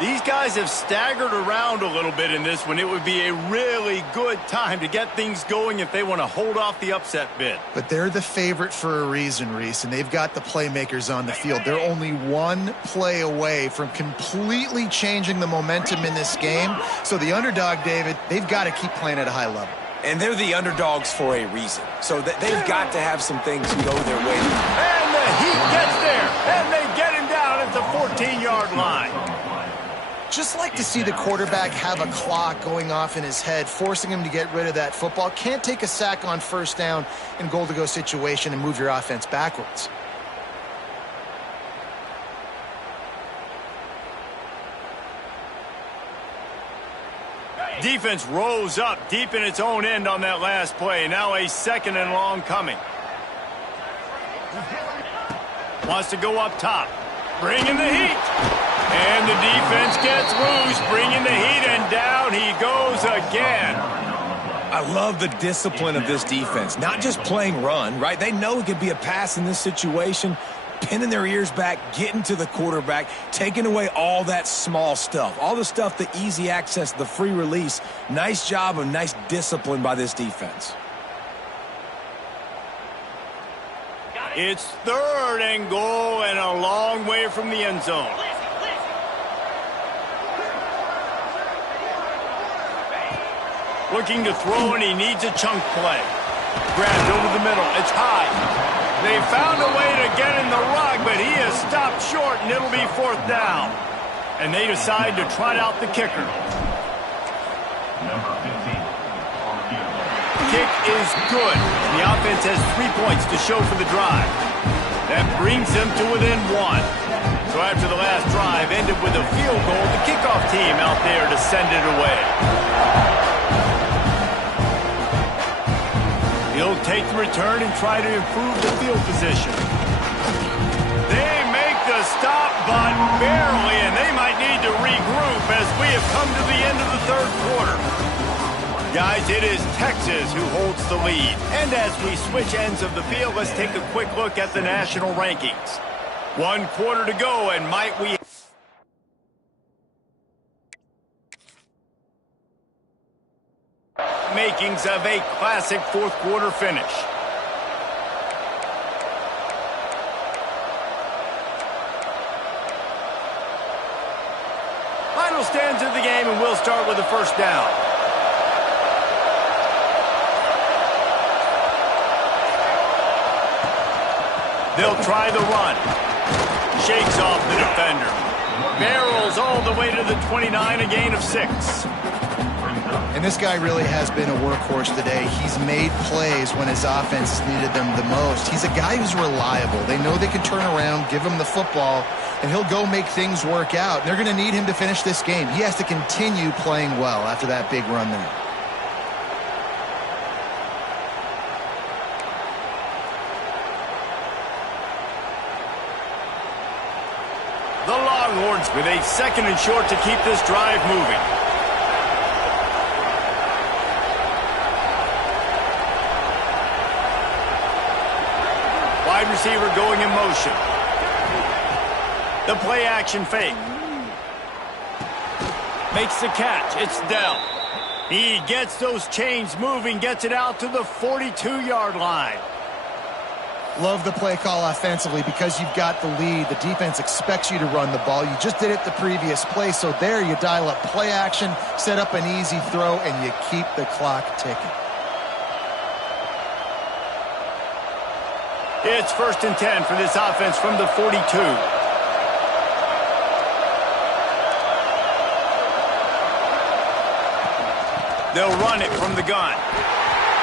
These guys have staggered around a little bit in this one. It would be a really good time to get things going if they want to hold off the upset bid. But they're the favorite for a reason, Reese, and they've got the playmakers on the field. They're only one play away from completely changing the momentum in this game. So the underdog, David, they've got to keep playing at a high level. And they're the underdogs for a reason. So they've got to have some things go their way. And the Heat gets there, and they get him down at the 14-yard line. Just like to see the quarterback have a clock going off in his head, forcing him to get rid of that football. Can't take a sack on 1st down in goal-to-go situation and move your offense backwards. Defense rose up deep in its own end on that last play. Now a 2nd and long coming. Wants to go up top. Bringing the heat. And the defense gets loose, bringing the heat, and down he goes again. I love the discipline of this defense. Not just playing run, right? They know it could be a pass in this situation, pinning their ears back, getting to the quarterback, taking away all that small stuff, all the stuff, the easy access, the free release. Nice job of nice discipline by this defense. It's 3rd and goal and a long way from the end zone. Looking to throw, and he needs a chunk play. Grabbed over the middle. It's high. They found a way to get in the rug, but he is stopped short, and it'll be 4th down. And they decide to trot out the kicker. Kick is good. The offense has 3 points to show for the drive. That brings them to within 1. So after the last drive ended with a field goal, the kickoff team out there to send it away. He'll take the return and try to improve the field position. They make the stop, but barely, and they might need to regroup as we have come to the end of the 3rd quarter. Guys, it is Texas who holds the lead. And as we switch ends of the field, let's take a quick look at the national rankings. 1 quarter to go, and might we... makings of a classic 4th quarter finish. Final stands of the game, and we'll start with the 1st down. They'll try the run. Shakes off the defender. Barrels all the way to the 29, a gain of 6. And this guy really has been a workhorse today. He's made plays when his offense needed them the most. He's a guy who's reliable. They know they can turn around, give him the football, and he'll go make things work out. They're going to need him to finish this game. He has to continue playing well after that big run there. The Longhorns with a 2nd and short to keep this drive moving. Wide receiver going in motion. The play action fake. Makes the catch. It's Dell. He gets those chains moving, gets it out to the 42-yard line. Love the play call offensively because you've got the lead. The defense expects you to run the ball. You just did it the previous play, so there you dial up play action, set up an easy throw, and you keep the clock ticking. It's 1st and 10 for this offense from the 42. They'll run it from the gun.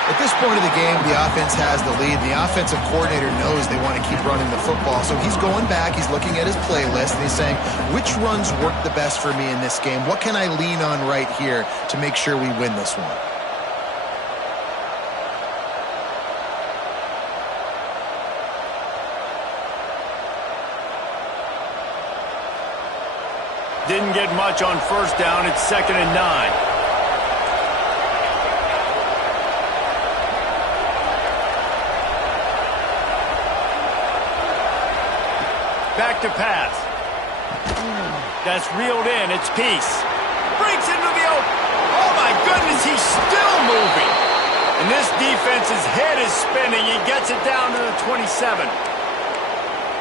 At this point of the game, the offense has the lead. The offensive coordinator knows they want to keep running the football. So he's going back, he's looking at his playlist, and he's saying, which runs work the best for me in this game? What can I lean on right here to make sure we win this one? Didn't get much on 1st down. It's 2nd and 9. Back to pass. That's reeled in. It's Peace. Breaks into the open. Oh, my goodness, he's still moving. And this defense's head is spinning. He gets it down to the 27.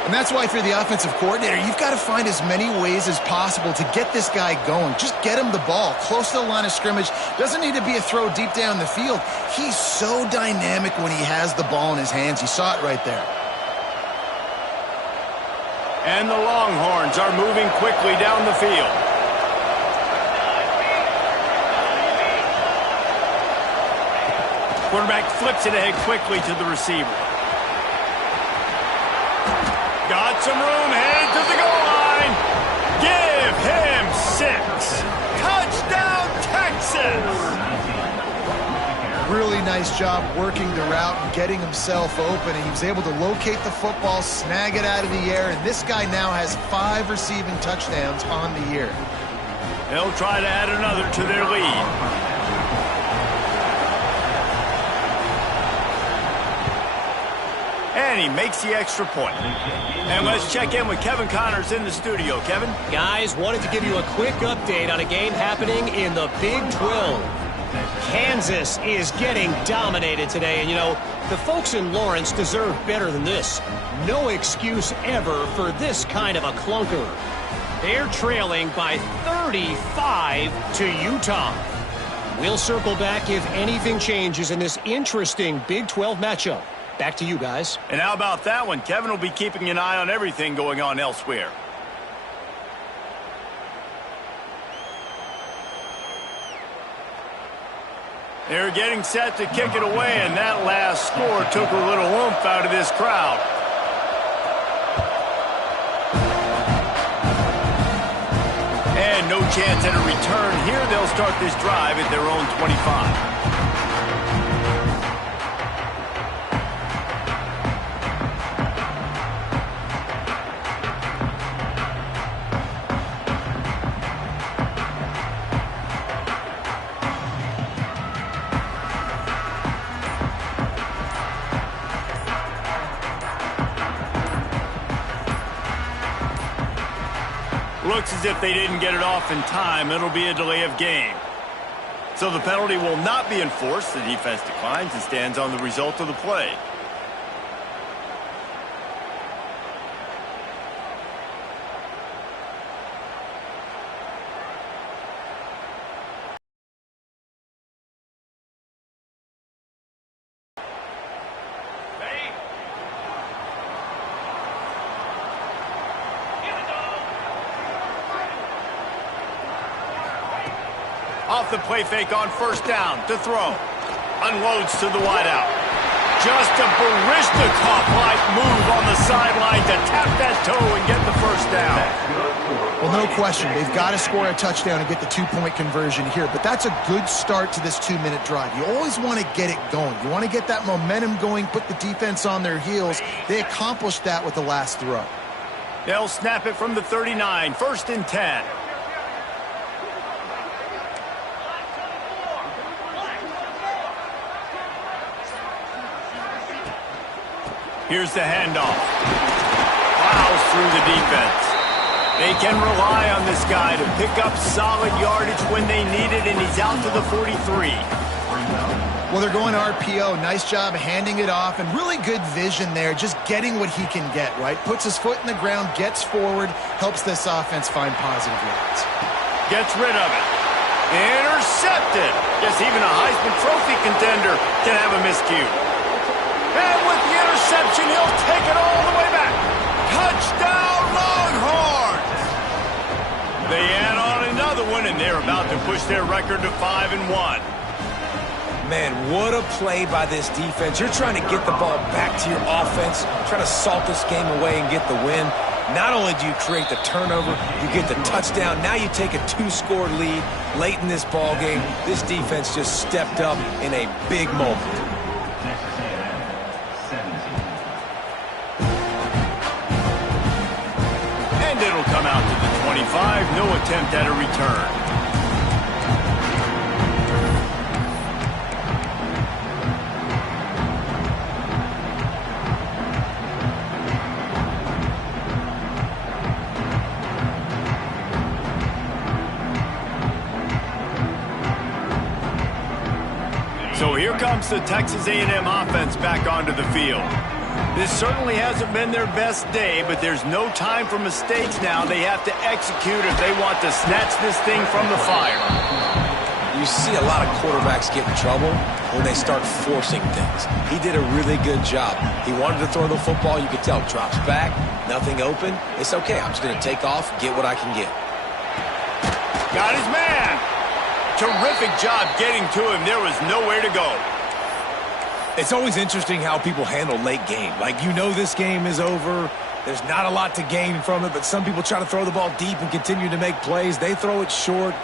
And that's why, if you're the offensive coordinator, you've got to find as many ways as possible to get this guy going. Just get him the ball close to the line of scrimmage. Doesn't need to be a throw deep down the field. He's so dynamic when he has the ball in his hands. You saw it right there. And the Longhorns are moving quickly down the field. Quarterback flips it ahead quickly to the receiver. Got some room, headed to the goal line. Give him 6. Touchdown, Texas! Really nice job working the route and getting himself open, and he was able to locate the football, snag it out of the air, and this guy now has 5 receiving touchdowns on the year. They'll try to add another to their lead. And he makes the extra point. And let's check in with Kevin Connors in the studio. Kevin? Guys, wanted to give you a quick update on a game happening in the Big 12. Kansas is getting dominated today, and you know, the folks in Lawrence deserve better than this. No excuse ever for this kind of a clunker. They're trailing by 35 to Utah. We'll circle back if anything changes in this interesting Big 12 matchup. Back to you guys. And how about that one? Kevin will be keeping an eye on everything going on elsewhere. They're getting set to kick it away, and that last score took a little oomph out of this crowd. And no chance at a return here. They'll start this drive at their own 25. Looks as if they didn't get it off in time. It'll be a delay of game. So the penalty will not be enforced. The defense declines and stands on the result of the play. Off the play fake on first down to throw. Unloads to the wideout. Just a Barishnikov-like move on the sideline to tap that toe and get the first down. Well, no question. They've got to score a touchdown and get the two-point conversion here, but that's a good start to this 2-minute drive. You always want to get it going. You want to get that momentum going, put the defense on their heels. They accomplished that with the last throw. They'll snap it from the 39, 1st and 10. Here's the handoff. Plows through the defense. They can rely on this guy to pick up solid yardage when they need it, and he's out to the 43. Well, they're going RPO. Nice job handing it off, and really good vision there, just getting what he can get, right? Puts his foot in the ground, gets forward, helps this offense find positive yards. Gets rid of it. Intercepted. Guess even a Heisman Trophy contender can have a miscue. And with the interception, he'll take it all the way back. Touchdown, Longhorns! They add on another one, and they're about to push their record to 5-1. Man, what a play by this defense. You're trying to get the ball back to your offense, trying to salt this game away and get the win. Not only do you create the turnover, you get the touchdown. Now you take a 2-score lead late in this ball game. This defense just stepped up in a big moment. And it'll come out to the 25. No attempt at a return. So here comes the Texas A&M offense back onto the field. This certainly hasn't been their best day, but there's no time for mistakes now. They have to execute if they want to snatch this thing from the fire. You see a lot of quarterbacks get in trouble when they start forcing things. He did a really good job. He wanted to throw the football. You could tell. Drops back, nothing open. It's okay. I'm just going to take off, get what I can get. Got his man. Terrific job getting to him. There was nowhere to go. It's always interesting how people handle late game. Like, you know this game is over. There's not a lot to gain from it, but some people try to throw the ball deep and continue to make plays. They throw it short.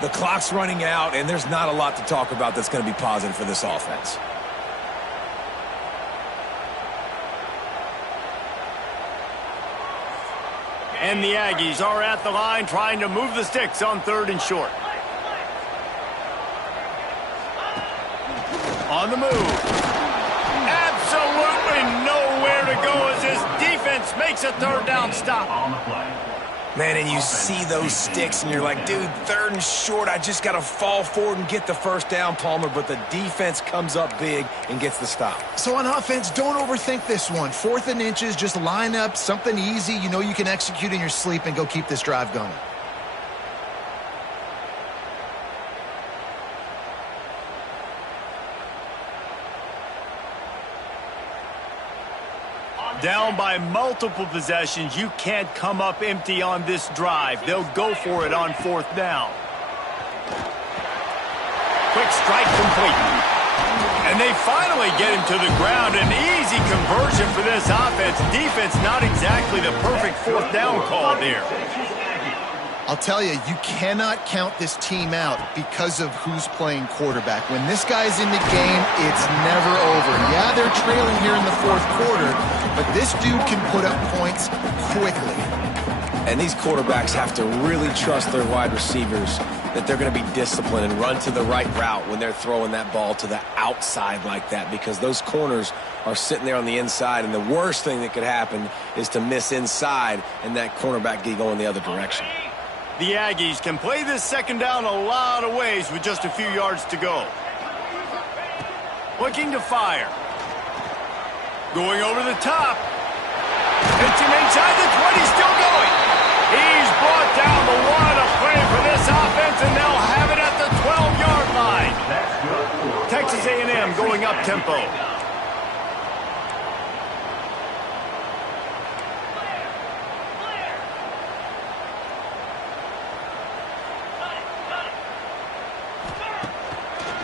The clock's running out, and there's not a lot to talk about that's going to be positive for this offense. And the Aggies are at the line trying to move the sticks on 3rd and short. On the move. Absolutely nowhere to go as his defense makes a 3rd down stop. Man, and you see those sticks, and you're like, dude, 3rd and short, I just got to fall forward and get the 1st down, Palmer, but the defense comes up big and gets the stop. So on offense, don't overthink this one. 4th and inches, just line up something easy you know you can execute in your sleep and go keep this drive going. Down by multiple possessions, you can't come up empty on this drive. They'll go for it on 4th down. Quick strike complete. And they finally get him to the ground. An easy conversion for this offense. Defense not exactly the perfect 4th down call there. I'll tell you, you cannot count this team out because of who's playing quarterback. When this guy's in the game, it's never over. Yeah, they're trailing here in the 4th quarter, but this dude can put up points quickly. And these quarterbacks have to really trust their wide receivers that they're going to be disciplined and run to the right route when they're throwing that ball to the outside like that, because those corners are sitting there on the inside, and the worst thing that could happen is to miss inside and that cornerback get going the other direction. The Aggies can play this 2nd down a lot of ways with just a few yards to go. Looking to fire. Going over the top. Hits him inside the 20, still going. He's brought down, but what a play for this offense, and they'll have it at the 12-yard line. Texas A&M going up tempo.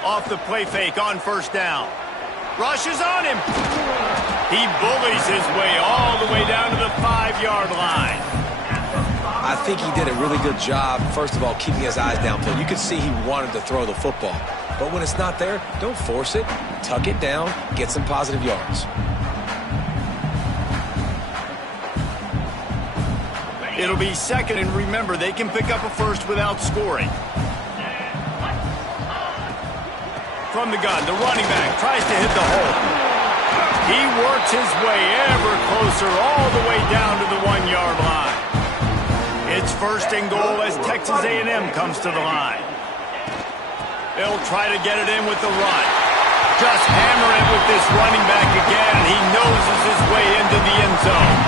Off the play fake on first down. Rushes on him. He bullies his way all the way down to the 5-yard line. I think he did a really good job, first of all, keeping his eyes downfield. You could see he wanted to throw the football. But when it's not there, don't force it. Tuck it down, get some positive yards. It'll be second, and remember, they can pick up a first without scoring. From the gun, the running back tries to hit the hole. He works his way ever closer all the way down to the 1-yard line. It's first and goal as Texas A&M comes to the line. They'll try to get it in with the run. Just hammer it with this running back again, and he noses his way into the end zone.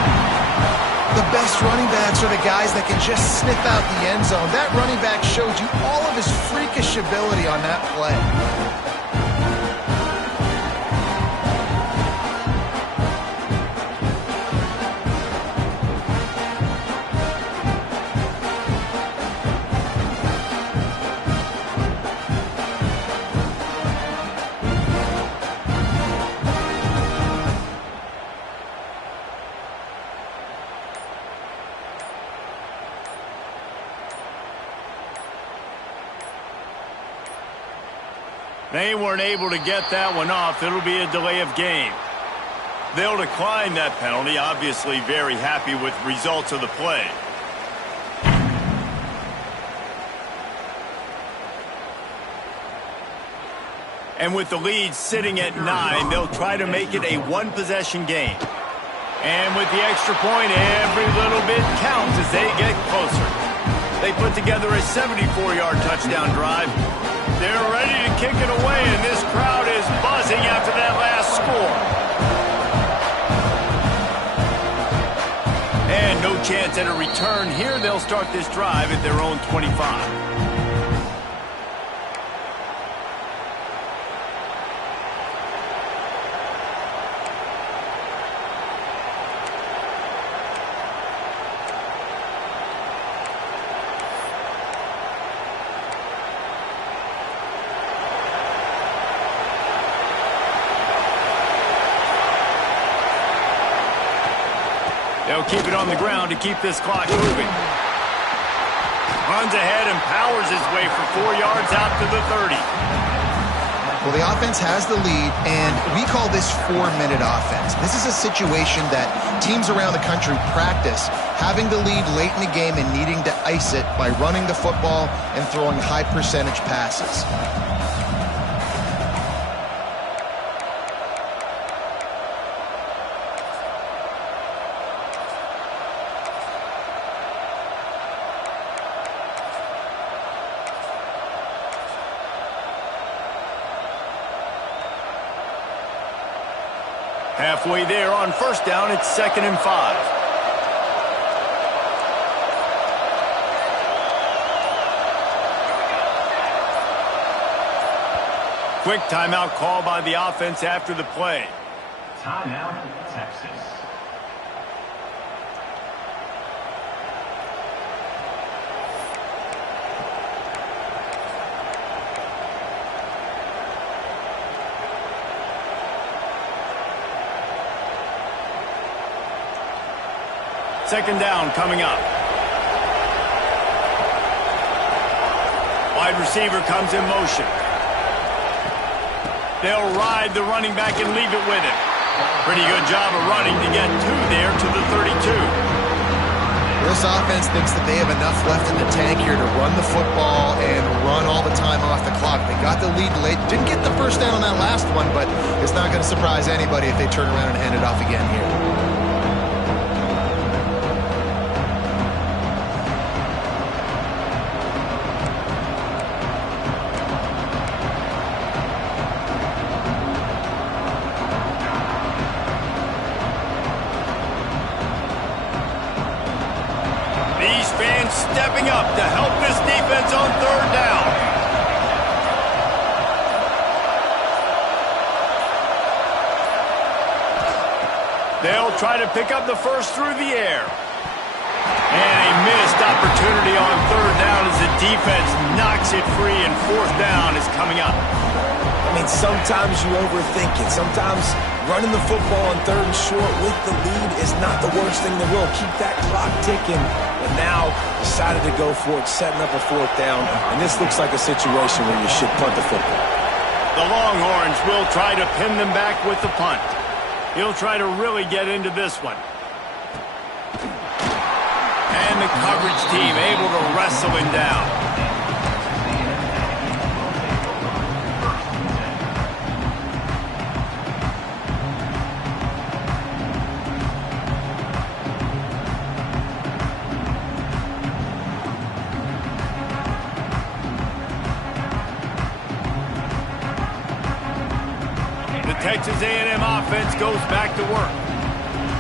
The best running backs are the guys that can just sniff out the end zone. That running back showed you all of his freakish ability on that play. They weren't able to get that one off. It'll be a delay of game. They'll decline that penalty, obviously very happy with results of the play. And with the lead sitting at 9, they'll try to make it a one-possession game. And with the extra point, every little bit counts as they get closer. They put together a 74-yard touchdown drive. They're ready to kick it away, and this crowd is buzzing after that last score. And no chance at a return here. They'll start this drive at their own 25. They'll keep it on the ground to keep this clock moving. Runs ahead and powers his way for 4 yards out to the 30. Well, the offense has the lead, and we call this 4-minute offense. This is a situation that teams around the country practice, having the lead late in the game and needing to ice it by running the football and throwing high-percentage passes. Halfway there on first down, it's 2nd and 5. Quick timeout call by the offense after the play. Timeout, Texas. Second down coming up. Wide receiver comes in motion. They'll ride the running back and leave it with him. Pretty good job of running to get 2 there to the 32. This offense thinks that they have enough left in the tank here to run the football and run all the time off the clock. They got the lead late. Didn't get the first down on that last one, but it's not going to surprise anybody if they turn around and hand it off again here. Stepping up to help this defense on 3rd down. They'll try to pick up the first through the air. And a missed opportunity on third down as the defense knocks it free, and fourth down is coming up. I mean, sometimes you overthink it. Sometimes running the football on third and short with the lead is not the worst thing in the world. Keep that clock ticking. But now decided to go for it, setting up a fourth down. And this looks like a situation where you should punt the football. The Longhorns will try to pin them back with the punt. He'll try to really get into this one. And the coverage team able to wrestle him down. Texas A&M offense goes back to work.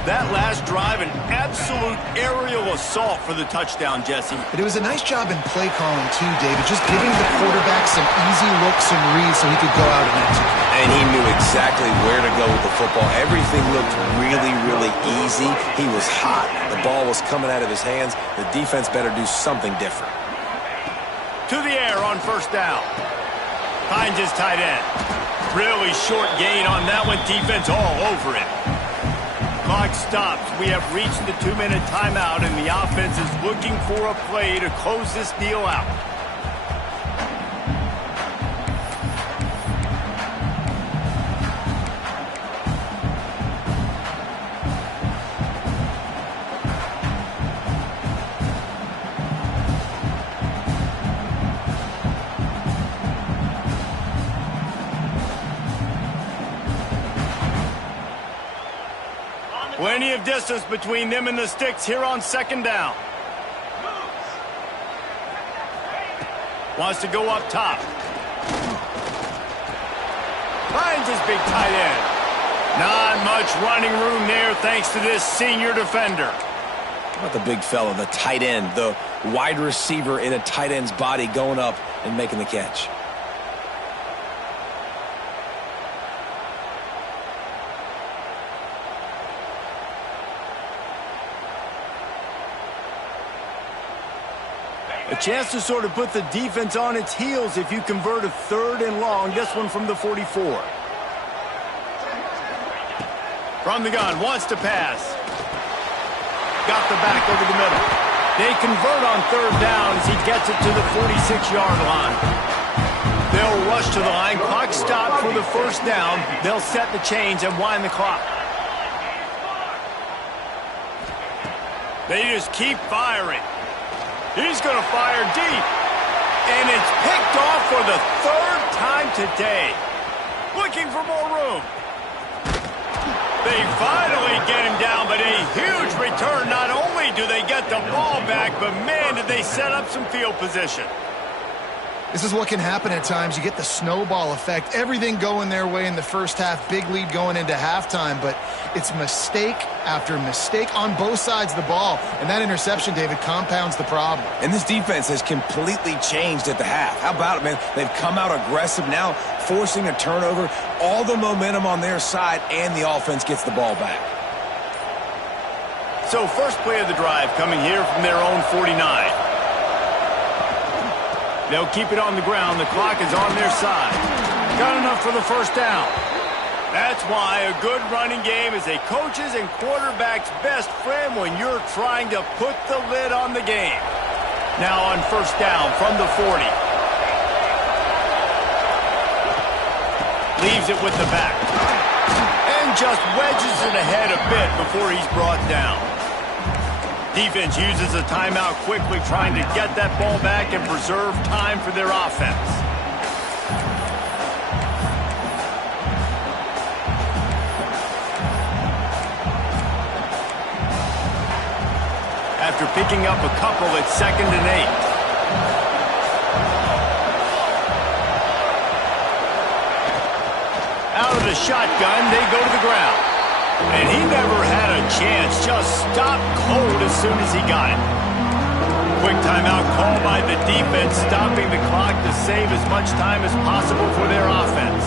That last drive, an absolute aerial assault for the touchdown, Jesse. But it was a nice job in play calling too, David, just giving the quarterback some easy looks and reads so he could go out and execute. And he knew exactly where to go with the football. Everything looked really, really easy. He was hot. The ball was coming out of his hands. The defense better do something different. To the air on first down. Finds his tight end. Really short gain on that one. Defense all over it. Clock stops. We have reached the 2-minute timeout, and the offense is looking for a play to close this deal out. Plenty of distance between them and the sticks here on second down. Wants to go up top. Finds his big tight end. Not much running room there thanks to this senior defender. How about the big fella, the tight end, the wide receiver in a tight end's body going up and making the catch? A chance to sort of put the defense on its heels if you convert a third and long. This one from the 44. From the gun, wants to pass. Got the back over the middle. They convert on third down as he gets it to the 46-yard line. They'll rush to the line. Clock stopped for the first down. They'll set the chains and wind the clock. They just keep firing. He's going to fire deep. And it's picked off for the third time today. Looking for more room. They finally get him down, but a huge return. Not only do they get the ball back, but man, did they set up some field position. This is what can happen at times. You get the snowball effect. Everything going their way in the first half. Big lead going into halftime, but it's mistake after mistake on both sides of the ball. And that interception, David, compounds the problem. And this defense has completely changed at the half. How about it, man? They've come out aggressive now, forcing a turnover. All the momentum on their side, and the offense gets the ball back. So first play of the drive coming here from their own 49. They'll keep it on the ground. The clock is on their side. Got enough for the first down. That's why a good running game is a coach's and quarterback's best friend when you're trying to put the lid on the game. Now on first down from the 40. Leaves it with the back. And just wedges it ahead a bit before he's brought down. Defense uses a timeout quickly, trying to get that ball back and preserve time for their offense. After picking up a couple, it's 2nd and 8. Out of the shotgun, they go to the ground. And he never had a chance, just stopped cold as soon as he got it. Quick timeout call by the defense, stopping the clock to save as much time as possible for their offense.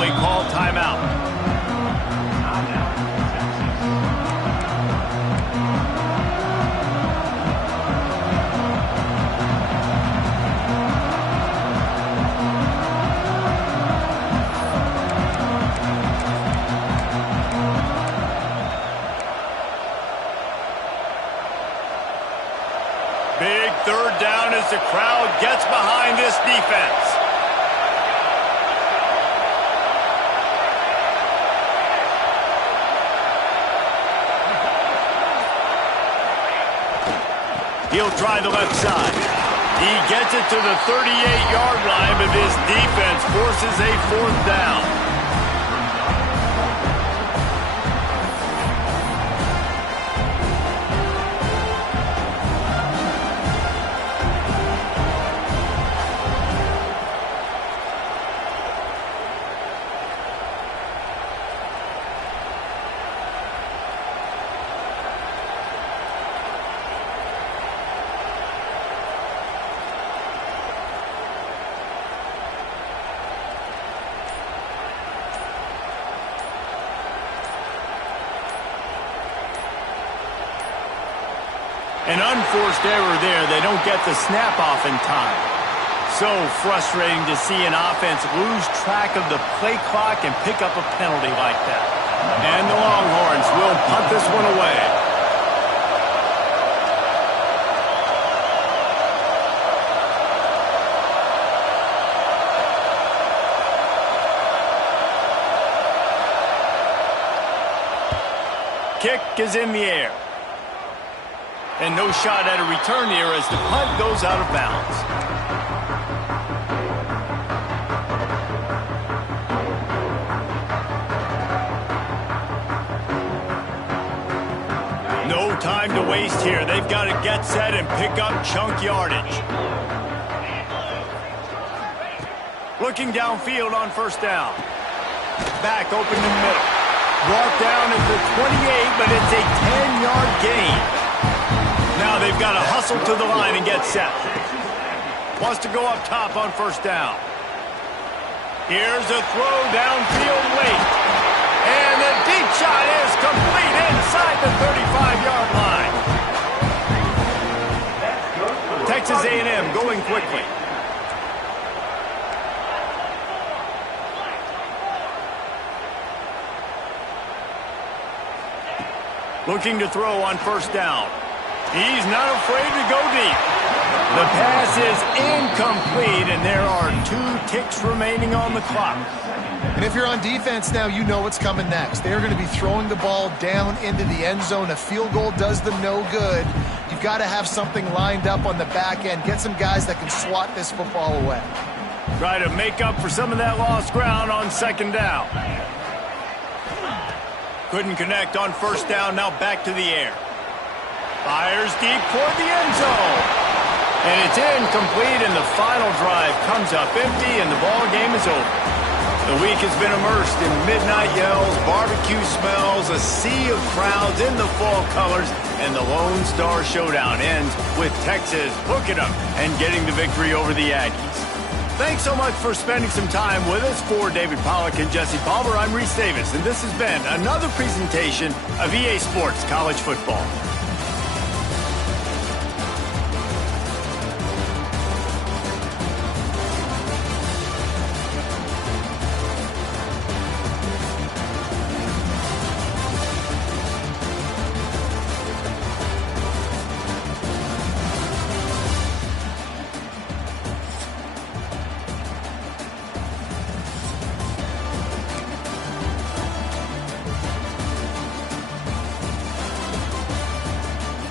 immediately call timeout. Big third down as the crowd gets behind this defense. He'll try the left side. He gets it to the 38-yard line, but his defense forces a fourth down. An unforced error there. They don't get the snap off in time. So frustrating to see an offense lose track of the play clock and pick up a penalty like that. And the Longhorns will punt this one away. Kick is in the air. And no shot at a return here as the punt goes out of bounds. No time to waste here. They've got to get set and pick up chunk yardage. Looking downfield on first down. Back open in the middle. Brought down at the 28, but it's a 10-yard gain. Now they've got to hustle to the line and get set. Wants to go up top on first down. Here's a throw downfield late. And the deep shot is complete inside the 35-yard line. Texas A&M going quickly. Looking to throw on first down. He's not afraid to go deep. The pass is incomplete, and there are 2 ticks remaining on the clock. And if you're on defense now, you know what's coming next. They're going to be throwing the ball down into the end zone. A field goal does them no good. You've got to have something lined up on the back end. Get some guys that can swat this football away. Try to make up for some of that lost ground on second down. Couldn't connect on first down, now back to the air. Fires deep toward the end zone. And it's incomplete, and the final drive comes up empty, and the ball game is over. The week has been immersed in midnight yells, barbecue smells, a sea of crowds in the fall colors, and the Lone Star Showdown ends with Texas hooking them and getting the victory over the Aggies. Thanks so much for spending some time with us. For David Pollack and Jesse Palmer, I'm Reese Davis, and this has been another presentation of EA Sports College Football.